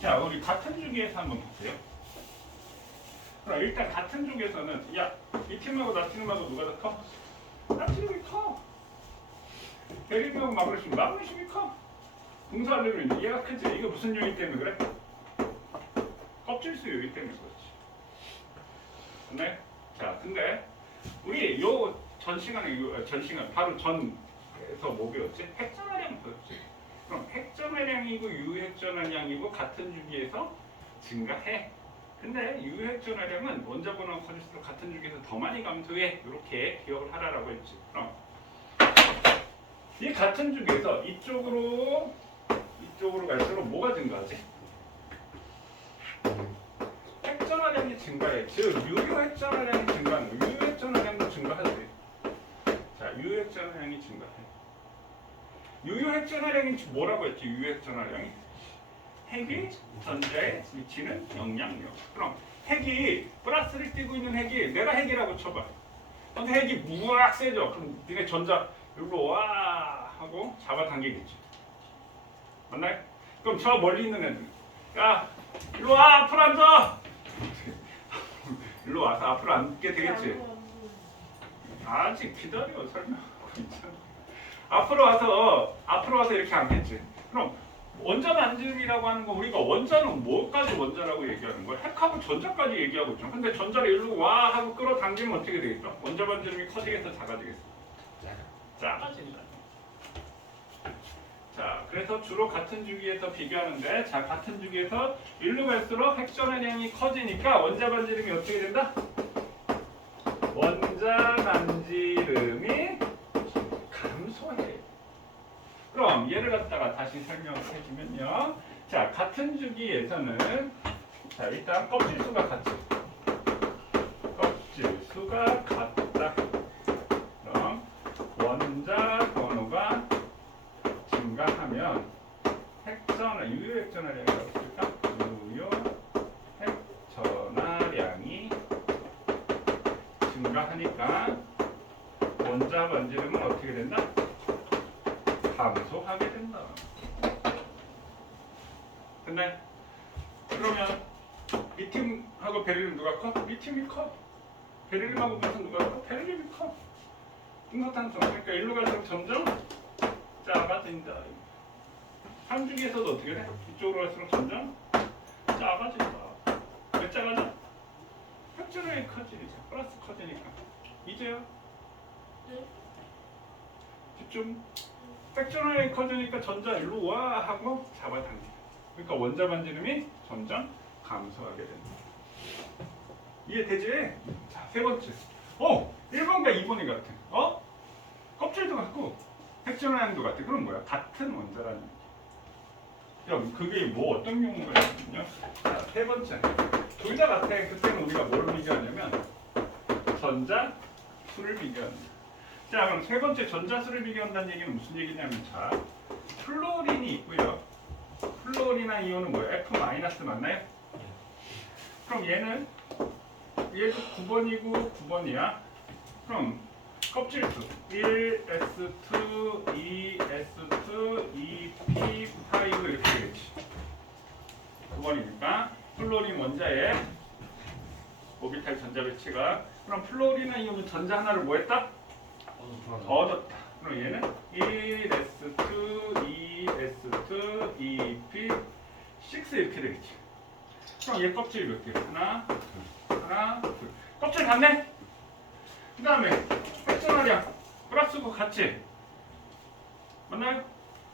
자, 우리 같은 주기에서 한번 볼게요. 그럼 일단 같은 주기에서는, 야, 리튬하고 나트륨하고 누가 더 커? 나트륨이 커. 베릴륨하고 마그네슘이 커. 분사하려면 얘가 크지. 이거 무슨 요인 때문에 그래? 껍질수 요인 때문에 그렇지. 네? 자, 근데 우리 요 전 시간에 바로 전에서 뭐 배웠지? 핵전하량 배웠지. 그럼 핵전하량이고 유핵전하량이고 같은 주기에서 증가해. 근데 유핵전하량은 원자 번호가 커질수록 같은 주기에서 더 많이 감소해. 이렇게 기억을 하라고 했지. 그럼 이 같은 주기에서 이쪽으로 갈수록 뭐가 증가하지? 핵전하량이 증가해. 즉 유효핵전하량이 증가하는 거야. 유효핵전하량도 증가하지. 자, 유효핵전하량이 증가해. 유효핵전하량이 뭐라고 했지? 유효핵전하량이 핵이 전자에 미치는 영향력. 그럼 핵이 플러스를 띄고 있는 핵이 내가 핵이라고 쳐봐. 근데 핵이 무악 세져. 그럼 니네 전자 일로 와 하고 잡아당기겠지. 맞나요? 그럼 저 멀리 있는 애들, 야 일로 와, 앞으로 앉아. 일로 와서 앞으로 앉게 되겠지. 아직 기다려, 설명하고 있잖아. 앞으로 와서 이렇게 앉겠지. 그럼 원자 반지름이라고 하는 거, 우리가 원자는 뭐까지 원자라고 얘기하는 거야? 핵하고 전자까지 얘기하고 있죠. 근데 전자를 일로 와 하고 끌어당기면 어떻게 되겠어? 원자 반지름이 커지겠어, 작아지겠어? 작아진다. 자, 그래서 주로 같은 주기에서 비교하는데, 자, 같은 주기에서 일로 갈수록 핵전하량이 커지니까 원자 반지름이 어떻게 된다? 원자 반지름이 감소해. 그럼 얘를 갖다가 다시 설명을 해주면요. 자, 같은 주기에서는, 자, 일단 껍질 수가 같지. 껍질 수가 같다. 그럼 원자 번호가 증가하면 유효핵전하량이 어떨까? 유효핵전하량이 증가하니까 원자 반지름은 어떻게 된다? 감소하게 된다. 근데 그러면 리튬하고 베릴륨 누가 커? 리튬이 커. 베릴륨하고 무슨 누가 커? 베릴륨이 커. 풍소탄소. 그러니까 일로 갈수록 점점 작아진다. 한 주기에서도 어떻게 돼? 이쪽으로 갈수록 점점 작아진다. 왜 작아져? 핵전하량이 커지니까. 플러스 커지니까. 이제요? 집중. 핵전하량이 커지니까 전자 일로 와 하고 잡아당기다. 그러니까 원자 반지름이 점점 감소하게 된다. 이해되지? 자, 세 번째. 1번과 2번이 같아. 껍질도 같고 핵전환량도 같아. 그럼 뭐야? 같은 원자라는 얘기. 그럼 그게 뭐 어떤 경우가 있냐면요. 자, 세 번째. 둘 다 같아. 그때는 우리가 뭘 비교하냐면 전자수를 비교한다. 자, 그럼 세 번째 전자수를 비교한다는 얘기는 무슨 얘기냐면 자, 플로린이 있고요. 플로린이나 이온은 뭐예요? F- 맞나요? 그럼 얘도 9번이고 9번이야. 그럼 껍질수 1s2, 2s2, 2p5 이렇게 되겠지. 9번이니까 플로린 원자의 오비탈 전자 배치가 그럼 플로린이나 이온은 전자 하나를 뭐 했다? 얻었다. 그럼 얘는 1s2, 2s2, 2p6 이렇게 되겠지. 그럼 얘 껍질 몇 개? 하나, 둘. 껍질 같네? 그 다음에 핵전화량 플러스고 같지? 맞나요?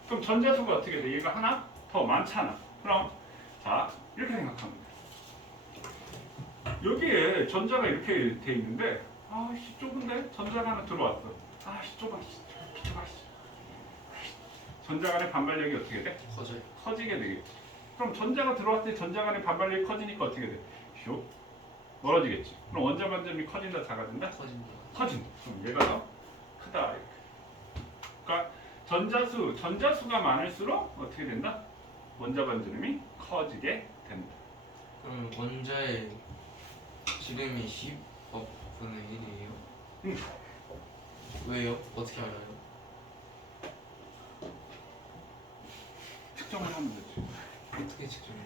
그럼 전자수가 어떻게 돼? 얘가 하나 더 많잖아. 그럼 자 이렇게 생각하면 돼. 여기에 전자가 이렇게 돼 있는데 아씨 좁은데 전자가 하나 들어왔어. 아씨 좁아. 전자 간의 반발력이 어떻게 돼? 커지게 되겠지. 그럼 전자가 들어왔을 때 전자 간의 반발력이 커지니까 어떻게 돼? 슉 멀어지겠지. 그럼 원자 반점이 커진다 작아진다? 커진다. 그럼 얘가 더 크다 이렇게. 그러니까 전자수가 많을수록 어떻게 된다? 원자 반지름이 커지게 된다. 그럼 원자의 지름이 10억 분의 1이에요? 응. 왜요? 어떻게 알아요? 측정을 하면 되지. 어떻게 측정해요?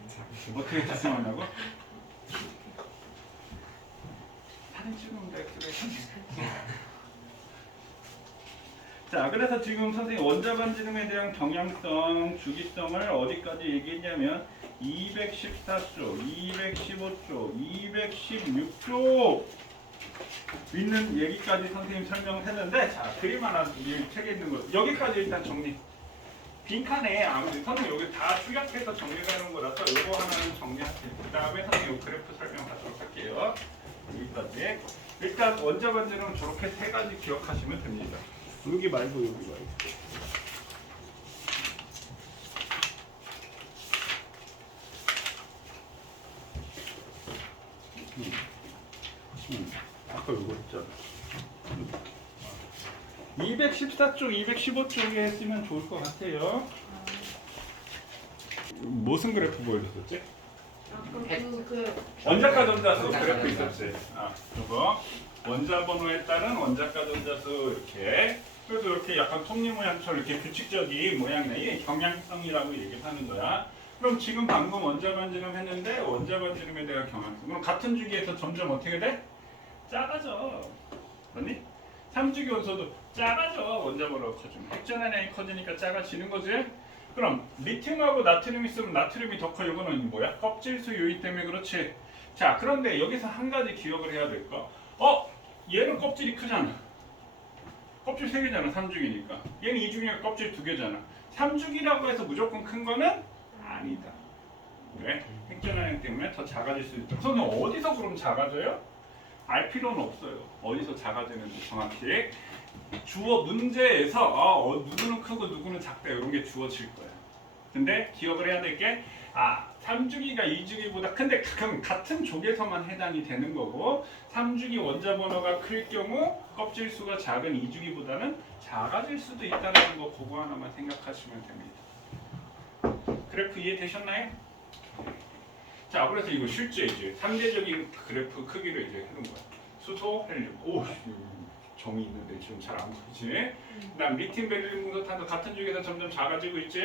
어떻게 측정하냐고? 사진 찍으면 돼. 자, 그래서 지금 선생님 원자 반지름에 대한 경향성, 주기성을 어디까지 얘기했냐면 214쪽, 215쪽, 216쪽 있는 얘기까지 선생님 설명했는데 자, 그림 하나 이 책에 있는 거 여기까지 일단 정리. 빈칸에 아무튼 선생님 여기 다 축약해서 정리되는 거라서 이거 하나는 정리하세요. 그 다음에 선생님 이 그래프 설명하도록 할게요. 여기까지. 일단 원자 반지름 저렇게 세 가지 기억하시면 됩니다. 여기 말고 여기 말고. 아까 이거 있잖아. 214쪽, 215쪽에 했으면 좋을 것 같아요. 무슨 그래프 보여줬었지? 원자과 전자수 그래프 있었지. 아, 이거 원자 번호에 따른 원자과 전자수 이렇게. 그래서 이렇게 약간 톱니 모양처럼 이렇게 규칙적인 모양이나 이게 경향성이라고 얘기를 하는 거야. 그럼 지금 방금 원자 반지름 했는데 원자 반지름에 대한 경향성. 그럼 같은 주기에서 점점 어떻게 돼? 작아져. 맞니? 3주기 원소도 작아져. 원자 번호가 커지면 핵전환량이 커지니까 작아지는 거지. 그럼 리튬하고 나트륨이 있으면 나트륨이 더 커. 이거는 뭐야? 껍질수 요인 때문에 그렇지. 자, 그런데 여기서 한 가지 기억을 해야 될 거. 얘는 껍질이 크잖아. 껍질 3개잖아. 3주기니까. 얘는 2주기니까 껍질 2개잖아. 3주기라고 해서 무조건 큰 거는 아니다. 왜? 핵전환량 때문에 더 작아질 수 있다. 그래서 어디서 그럼 작아져요? 알 필요는 없어요. 어디서 작아지는지 정확히. 주어 문제에서 누구는 크고 누구는 작다 이런 게 주어질 거야. 근데 기억을 해야 될 게 3주기가 2주기보다 근데 그럼 같은 족에서만 해당이 되는 거고 3주기 원자 번호가 클 경우 껍질 수가 작은 2주기보다는 작아질 수도 있다는 거 그거 하나만 생각하시면 됩니다. 그래프 이해되셨나요? 자, 그래서 이거 실제 이제 상대적인 그래프 크기를 이제 해놓은 거야. 수소, 헬륨. 오, 정이 있는데 지금 잘 안 보이지? 그다음 리튬, 베릴륨, 금속탄도 같은 주기에서 점점 작아지고 있지?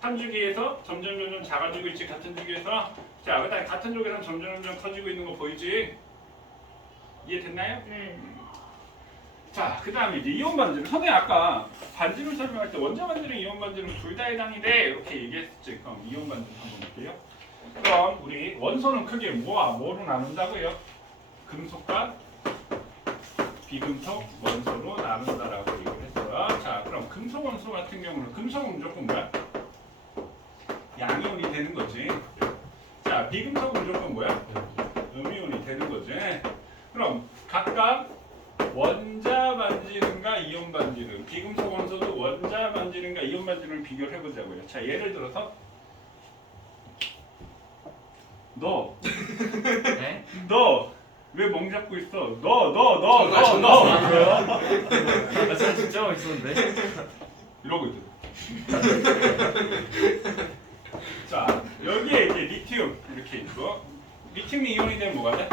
한 주기에서 점점 작아지고 있지? 같은 주기에서. 자, 그다음 같은 주기에서 점점 커지고 있는 거 보이지? 이해됐나요? 네. 자, 그다음에 이제 이온 반지름. 선생님 아까 반지름 설명할 때 원자 반지름, 이온 반지름 둘 다 해당이 돼 이렇게 얘기했지. 그럼 이온 반지름 한번 볼게요. 그럼 우리 원소는 크게 뭐로 나눈다고요? 금속과 비금속 원소로 나눈다라고 얘기를 했어요. 자, 그럼 금속 원소 같은 경우는 금속은 무조건 뭐야? 양이온이 되는 거지. 자, 비금속은 무조건 뭐야? 음이온이 되는 거지. 그럼 각각 원자 반지름과 이온 반지름, 비금속 원소도 원자 반지름을 비교를 해보자고요. 자, 예를 들어서 너 네? 왜 멍 잡고 있어? 아, 저 진짜 멋있었는데. 이러고 있거든. 자, 여기에 이제 리튬 이렇게 있고, 리튬이 이온이 되면 뭐가 돼?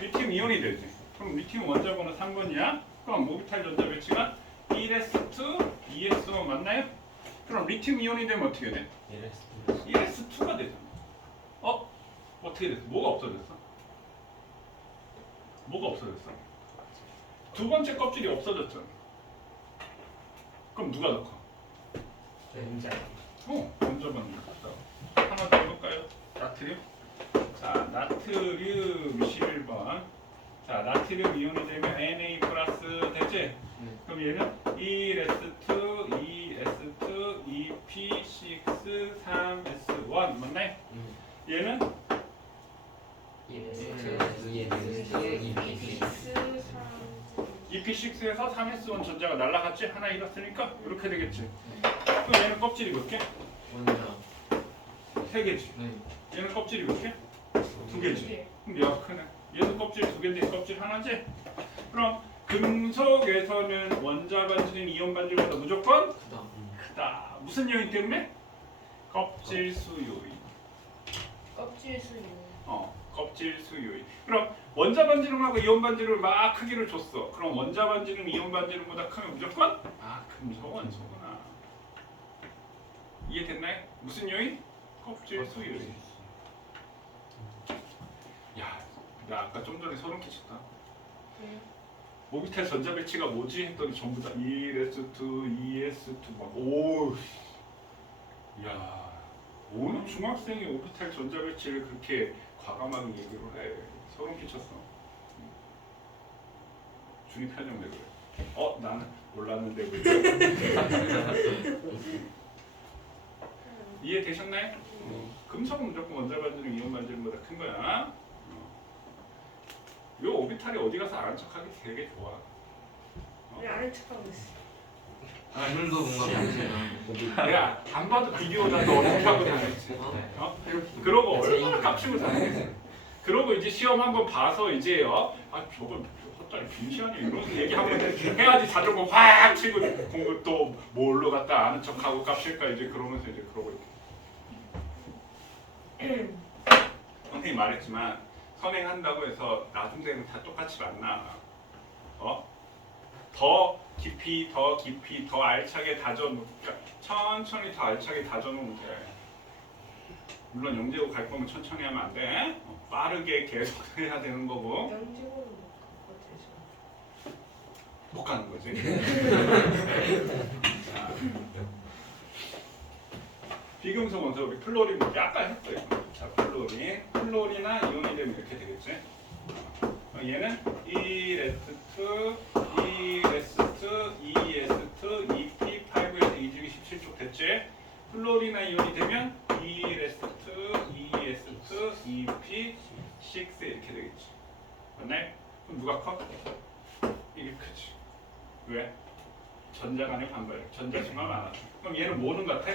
리튬 이온이 되지. 그럼 리튬 원자번호 3번이야. 그럼 오비탈 전자 배치가 1s2, 2s1 맞나요? 그럼 리튬 이온이 되면 어떻게 돼? 1s2가 되잖아. 어떻게 됐어? 뭐가 없어졌어? 뭐가 없어졌어? 두 번째 껍질이 없어졌잖아. 그럼 누가 더 커? 전자. 원자번호 하나 더 해볼까요? 나트륨. 자, 나트륨 11번. 자, 나트륨 이온이 되면 Na 플러스 되지? 그럼 얘는 1s2, 2s2, 2p6, 3s1 맞나요? 얘는 EP6에서 3s1 전자가 날라갔지? 하나 잃었으니까 이렇게 되겠지. 그럼 얘는 껍질이 몇 개? 원자. 3개지. 네. 얘는 껍질이 몇 개? 2개지. 그럼 얘가 크네. 얘도 껍질 2개인데 껍질 하나지? 그럼 금속에서는 원자 반지름 이온 반지름보다 무조건 크다. 크다. 무슨 요인 때문에? 껍질 수 요인. 껍질 수유. 껍질 수 요인. 그럼 원자 반지름하고 이온 반지름을 막 크기를 줬어. 그럼 원자 반지름 이온 반지름보다 크면 무조건 금속 원소구나. 이해됐나요? 무슨 요인? 껍질 수 요인. 야, 나 아까 좀 전에 소름 끼쳤다. 네. 오비탈 전자 배치가 뭐지 했더니 전부 다 1s2, 2s2 막 오. 야, 어느 중학생이 오비탈 전자 배치를 그렇게 과감하게 얘기를 해. 소름 끼쳤어. 준이 편형 왜 그래? 나는 몰랐는데 왜 그래? 이해되셨나요? 금속은 무조건 원자 반지름 이온 반지름보다 큰 거야. 요 오비탈이 어디 가서 아는 척하기 되게 좋아. 왜 아는 척하고 있어? 오늘도 뭔가 변신이야. 내가 안 봐도 비디오다 너 어떻게 하고 다녔지? 그러고 얼마나 깝치고 다녔지? 그러고 이제 시험 한번 봐서 이제 저거 헛다리 빙시하니 이런 얘기하면 해야지 자전거 확 치고 공부 또 뭘로 갔다 아는 척하고 깝칠까 이제 그러면서 이제 그러고 있게. 선생님이 말했지만 선행한다고 해서 나중 되면 다 똑같이 만나. 더 깊이 더 알차게 다져놓으니까 천천히 더 알차게 다져놓으면 돼. 물론 영재고 갈 거면 천천히 하면 안 돼. 빠르게 계속 해야 되는 거고. 영지고는 못 못 가는 거지. 자, 비금속 원소 우리 플로린 아까 했어요. 자, 플로린이나 이온이 되면 이렇게 되겠지. 얘는 1s2, 2s2, 2s2, 2p5에서 2주기 17쪽 됐지? 플로리나 이온이 되면 2s2, 2s2, 2p6 이렇게 되겠지. 맞나요? 그럼 누가 커? 이게 크지. 왜? 전자 간의 반발, 전자수가 많아. 그럼 얘는 뭐는 같아?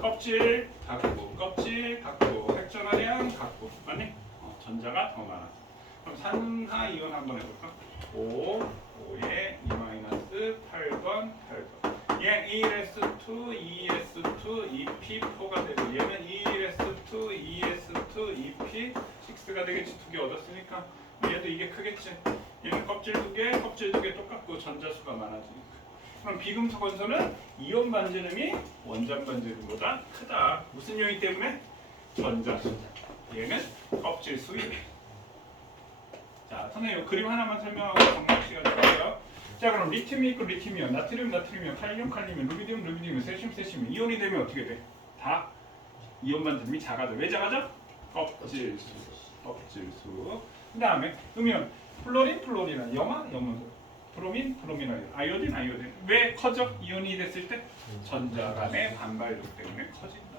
껍질 갖고, 핵전화량 갖고, 맞니? 전자가 더 많아. 그럼 산화 이온 한번 해볼까? 5에 2-8번, 8번. 얘는 1s2, 2s2, 2p4가 되고 얘는 1s2, 2s2, 2p6가 되겠지. 두 개 얻었으니까 얘도 이게 크겠지. 얘는 껍질 두 개 똑같고 전자수가 많아지니까. 그럼 비금속 원소는 이온 반지름이 원자 반지름보다 크다. 무슨 요인 때문에? 전자수. 얘는 껍질 수 요인. 자, 선생님 그림 하나만 설명하고 정리할 시간 줄게요. 자, 그럼 리튬이 있고 리튬이온, 나트륨, 칼륨, 루비디움, 세슘. 이온이 되면 어떻게 돼? 다 이온 반지름이 작아져. 왜 작아져? 껍질수. 그 다음에 음이온, 플로린, 염원소. 브로민, 아이오딘. 왜 커져? 이온이 됐을 때 전자 간의 반발력 때문에 커진다.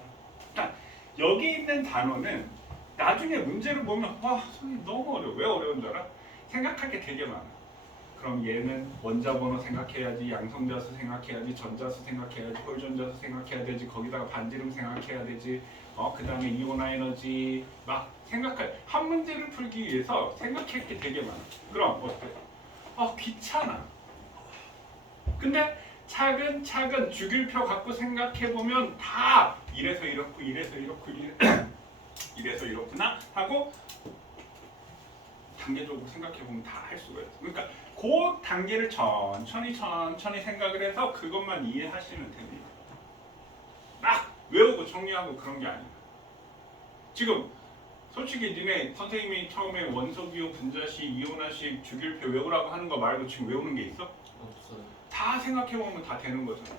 그러니까 여기 있는 단어는 나중에 문제를 보면 선생님 너무 어려워. 왜 어려운 줄 알아? 생각할 게 되게 많아. 그럼 얘는 원자번호 생각해야지, 양성자수 생각해야지, 전자수 생각해야지, 홀전자수 생각해야 되지, 거기다가 반지름 생각해야 되지, 그 다음에 이온화 에너지 막 생각할 한 문제를 풀기 위해서 생각할 게 되게 많아. 그럼 어때? 귀찮아. 근데 차근차근 주기율표 갖고 생각해보면 다 이래서 이렇고 이래서 이렇고 이래서 이렇구나 하고 단계적으로 생각해보면 다 할 수가 있어. 그러니까 그 단계를 천천히 생각을 해서 그것만 이해하시면 됩니다. 막 외우고 정리하고 그런 게 아니야. 지금 솔직히 니네 선생님이 처음에 원소기호, 분자식, 이온화식, 주기율표 외우라고 하는 거 말고 지금 외우는 게 있어? 없어요. 다 생각해보면 다 되는 거잖아.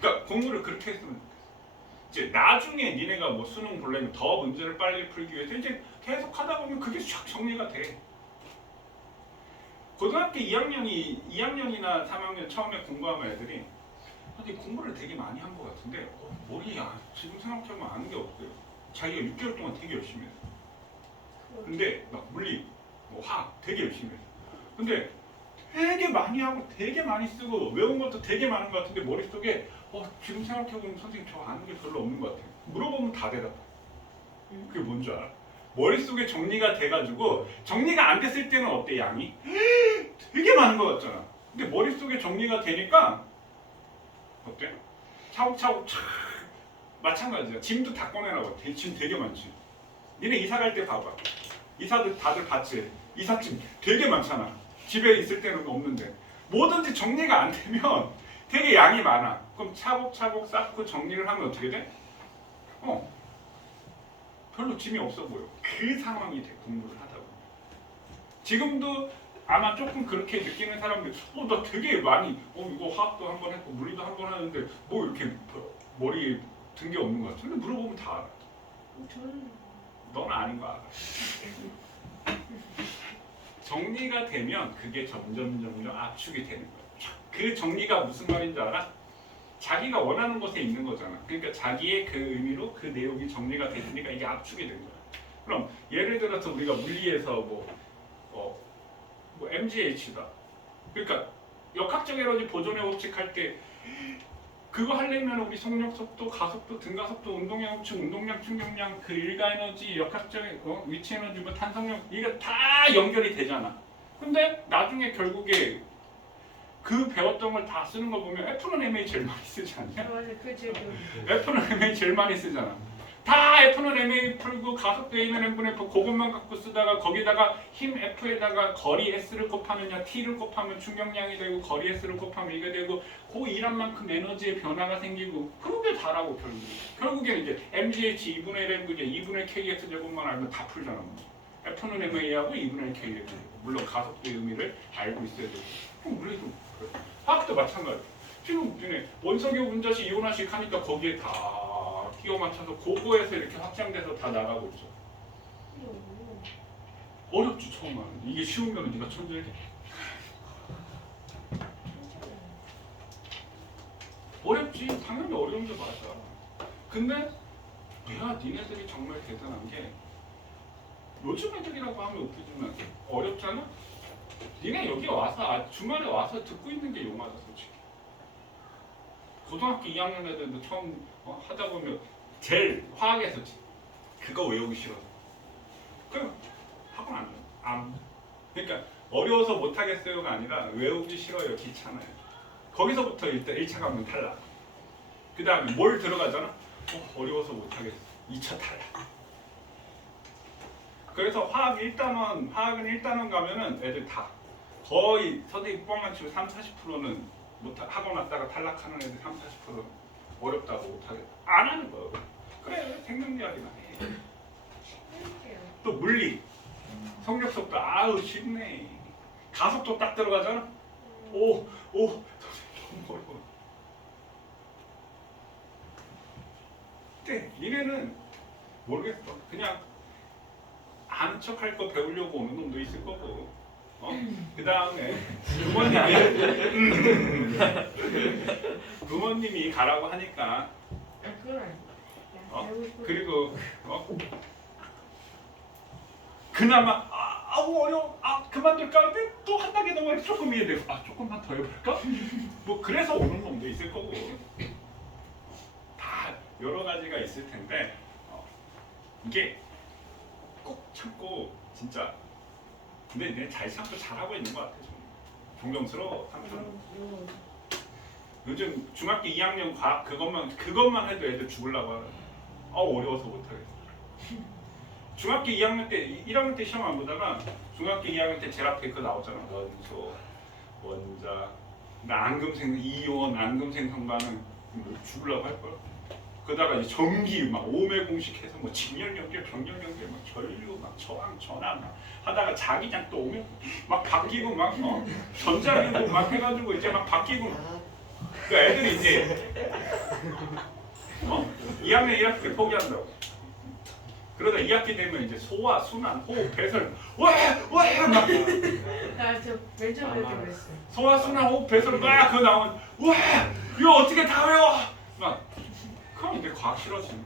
그러니까 공부를 그렇게 했으면 좋겠어. 이제 나중에 니네가 뭐 수능 보려면 더 문제를 빨리 풀기 위해서 이제 계속 하다 보면 그게 쫙 정리가 돼. 고등학교 2학년이나 3학년 처음에 공부하면 애들이 근데 공부를 되게 많이 한 것 같은데 머리야 지금 생각해보면 아는 게 없어요. 자기가 6개월 동안 되게 열심히 했어. 근데 막 물리, 뭐 화학 되게 열심히 했어. 근데 되게 많이 하고 되게 많이 쓰고 외운 것도 되게 많은 것 같은데 머릿속에 지금 생각해보면 선생님 저 아는 게 별로 없는 것 같아요. 물어보면 다 대답해. 그게 뭔 줄 알아? 머릿속에 정리가 돼가지고 정리가 안 됐을 때는 어때 양이? 되게 많은 것 같잖아. 근데 머릿속에 정리가 되니까 어때? 차곡차곡 촥 마찬가지야. 짐도 다 꺼내놔봐. 짐 되게 많지. 니네 이사 갈 때 봐봐. 이사들 다들 봤지? 이삿짐 되게 많잖아. 집에 있을 때는 없는데 뭐든지 정리가 안 되면 되게 양이 많아. 그럼 차곡차곡 쌓고 정리를 하면 어떻게 돼? 별로 짐이 없어 보여. 그 상황이 돼. 공부를 하다 보면. 지금도 아마 조금 그렇게 느끼는 사람들 나 되게 많이 이거 화학도 한 번 했고 물리도 한 번 하는데 뭐 이렇게 머리에 든 게 없는 것 같아. 근데 물어보면 다 알아. 저는 넌 아닌 거 알아. 정리가 되면 그게 점점 압축이 되는 거야. 그 정리가 무슨 말인지 알아? 자기가 원하는 곳에 있는 거잖아. 그러니까 자기의 그 의미로 그 내용이 정리가 됐으니까 이게 압축이 된 거야. 그럼 예를 들어서 우리가 물리에서 뭐 MGH다. 그러니까 역학적 에너지 보존의 법칙 할 때 그거 하려면 우리 속력 속도, 가속도, 등가속도, 운동량 합층, 운동량, 충격량, 그 일가 에너지, 역학적 위치 에너지, 뭐 탄성력 이게 다 연결이 되잖아. 근데 나중에 결국에 그 배웠던 걸 다 쓰는 거 보면 F는 MA 제일 많이 쓰지 않냐? 맞아 그 제일 F는 MA 제일 많이 쓰잖아. 다 F는 MA 풀고 가속도 A는 N분의 F 그것만 갖고 쓰다가 거기다가 힘 F에다가 거리 S를 곱하느냐 T를 곱하면 충격량이 되고 거리 S를 곱하면 이게 되고 그 일한 만큼 에너지의 변화가 생기고 그게 다라고 결국에는 이제 MGH 2분의 1 M분의 2분의 KX 제곱만 알면 다 풀잖아. 뭐. F는 MA하고 2분의 1 KX 물론 가속도의 의미를 알고 있어야 되고 그럼 우리도 그래. 화학도 마찬가지. 지금 원석유 분자식 이온화식 하니까 거기에 다 끼워 맞춰서 고거에서 이렇게 확장돼서 다 나가고 있어. 어렵지 처음 하는. 이게 쉬우면 네가 천재야. 어렵지. 당연히 어려운 게 맞아. 근데 니네들이 정말 대단한 게 요즘 애들이라고 하면 웃기지만 어렵잖아? 니네 여기 와서 주말에 와서 듣고 있는 게 용하다 솔직히. 고등학교 2학년 애들도 처음 하다 보면 제일 화학에서 그거 외우기 싫어. 그럼 학원 안 해. 그러니까 어려워서 못하겠어요가 아니라 외우기 싫어요. 귀찮아요. 거기서부터 일단 1차 가면 탈락. 그 다음에 뭘 들어가잖아? 어려워서 못하겠어. 2차 탈락. 그래서 화학은 1단원 가면은 애들 다 거의 선생님 뻥만 치고 30-40%는 학원 왔다가 탈락하는 애들 30-40%는 어렵다고 못하겠다. 안 하는 거예요. 그래 생명리학이나 해. 또 물리 성력 속도 아우 쉽네. 가속도 딱 들어가잖아. 오 선생님 너무 어려워. 근데 니네는 모르겠어. 그냥 아는 척할 거 배우려고 오는 놈도 있을 거고. 그 다음에 부모님이 가라고 하니까. 그건 아니야. 그리고 그나마 아우 어려워. 아 그만둘까? 근데 또 한 단계 넘어가면 조금 이해되고 아 조금만 더 해볼까? 뭐 그래서 오는 놈도 있을 거고 다 여러 가지가 있을 텐데 이게 꼭 참고 진짜 근데 내가 잘 참고 잘하고 있는 것 같아. 좀 존경스러워. 삼촌. 요즘 중학교 2학년 과학 그것만 해도 애들 죽으려고 하는. 어려워서 못하겠어. 중학교 2학년 때 1학년 때 시험 안 보다가 중학교 2학년 때 제라페 그 나왔잖아. 원소, 원자, 앙금생 이온, 앙금생 성반은 뭐 죽으려고 할 거야. 그러다가 이제 전기 막 오메 공식 해서 뭐 직렬 연결, 병렬 연결, 막 전류, 막 저항, 전압 막 하다가 자기장 또 오면 막 바뀌고 막 전자기구 막 해가지고 이제 막 바뀌고. 그 애들이 이제 2학년 1학기 때 포기한다고. 그러다 2학기 되면 이제 소화, 순환, 호흡, 배설 와막 나저 맨 처음에 이렇게 그랬어. 소화, 순환, 호흡, 배설 막 그거 나오면 와 이거 어떻게 다 외워 막 그럼 이제 과학 싫어지는.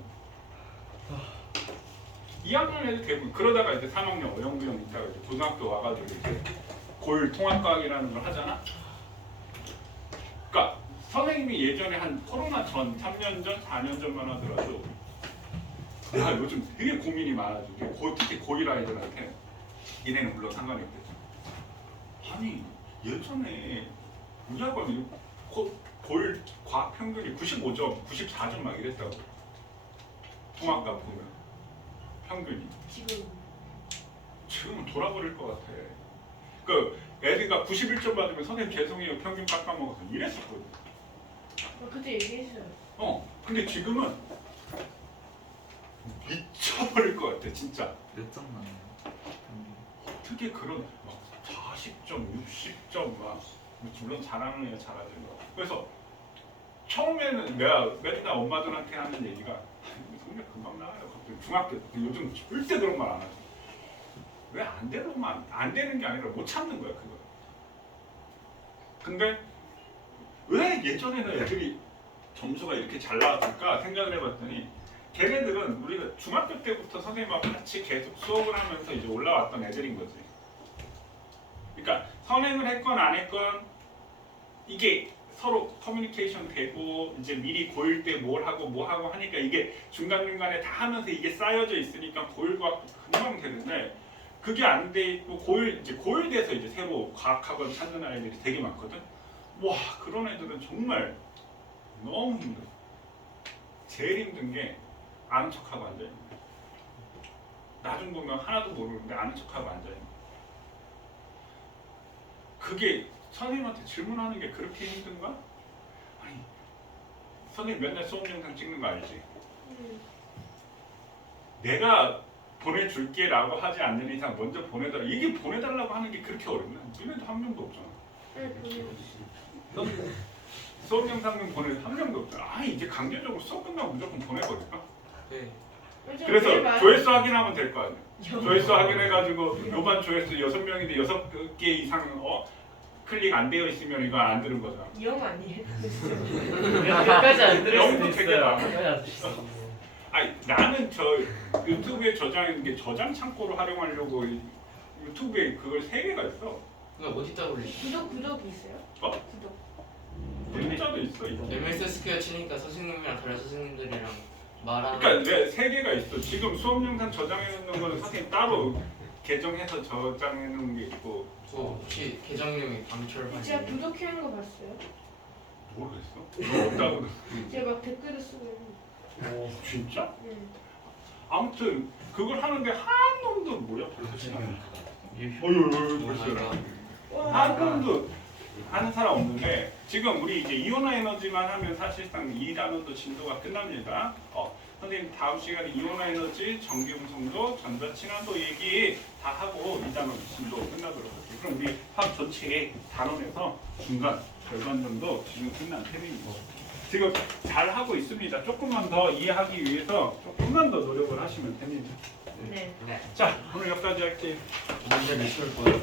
2학년 애들 대부분 그러다가 이제 3학년 어영부영 있다가 이제 고등학교 와가지고 이제 골 통합과학이라는 걸 하잖아. 그러니까 선생님이 예전에 한 코로나 전 3년 전, 4년 전만 하더라도 내가 요즘 되게 고민이 많아지고 특히 고1 아이들한테 얘네는 물론 상관이 없겠죠. 아니 예전에 우리 학원이 골 과학 평균이 95점, 94점 막 이랬다고. 통합과 보면 평균이 지금은 돌아버릴 것 같아. 그 애들가 91점 받으면 선생님 죄송해요 평균 깎아먹어서 이랬었거든. 그때 얘기했어요. 근데 지금은 미쳐버릴 것 같아 진짜. 몇 점 나요? 어떻게 그런 막 40점, 60점 막 물론 잘하는 애가 잘하지 뭐. 그래서 처음에는 내가 맨날 엄마들한테 하는 얘기가 성적 금방 나와요. 중학교 때 요즘 절대 그런 말 안 하지. 왜 안 되는만 안 되는 게 아니라 못 참는 거야 그거. 근데 왜 예전에는 애들이 점수가 이렇게 잘 나왔을까 생각을 해봤더니 걔네들은 우리가 중학교 때부터 선생님하고 같이 계속 수업을 하면서 이제 올라왔던 애들인 거지. 그러니까 선행을 했건 안 했건 이게 서로 커뮤니케이션 되고 이제 미리 고1 때 뭘 하고 뭐 하고 하니까 이게 중간중간에 다 하면서 이게 쌓여져 있으니까 고1 과학도 금방 되는데 그게 안 돼 있고 고1 돼서 이제 새로 과학학원 찾는 아이들이 되게 많거든. 와 그런 애들은 정말 너무 힘들어. 제일 힘든 게 아는 척하고 앉아있는 거야. 나중 보면 하나도 모르는데 아는 척하고 앉아있는 거야. 그게 선생님한테 질문하는 게 그렇게 힘든가? 아니 선생님 맨날 수업 영상 찍는 거 알지? 내가 보내줄게 라고 하지 않는 이상 먼저 보내달라. 이게 보내달라고 하는 게 그렇게 어렵나? 너네도 한 명도 없잖아. 수업 영상은 보낼 한 명도 없잖아. 아 이제 강제적으로 수업 끝나고 무조건 보내버릴까? 네. 그래서 조회수 확인하면 될 거 아니야. 조회수 확인해가지고 요반 조회수 6명인데 6개 이상 클릭 안 되어 있으면 이거 안 들은 거잖아. 영 아니에요? 끝까지 안 들을 수도 영도 되게 있어요. 많아. 아니 나는 저 유튜브에 저장하는 게 저장 창고로 활용하려고 유튜브에 그걸 3개가 있어. 그거 어디다 올리시? 구독이 있어요? 구독. 문자도 있어. 이거. MS 스퀘어 치니까 선생님이랑 다른 선생님들이랑 말하는. 그러니까 내 3개가 있어. 지금 수업 영상 저장해 놓는 거는 선생님 따로 계정해서 저장해 놓은 게 있고. 혹시 계정명이 방철환? 제가 구독해놓은 거 봤어요? 모르겠어. 너 없다고. 제가 막 댓글을 쓰고 있는데. 진짜? 네. 아무튼 그걸 하는데 한 놈도 뭐야 벌써 시간이. 어유 벌써. 한 놈도 하는 사람 없는데 지금 우리 이제 이온화 에너지만 하면 사실상 이 단원도 진도가 끝납니다. 선생님 다음 시간에 이온화 에너지, 전기 음성도, 전자 친화도 얘기 다 하고 이 단원 진도 끝나도록 할게요. 그럼 우리 화학 전체의 단원에서 중간 절반 정도 지금 끝난 셈입니다. 지금 잘 하고 있습니다. 조금만 더 이해하기 위해서 조금만 더 노력을 하시면 됩니다. 네. 자 오늘 여기까지 할게요. 문제 몇 시올 거예요?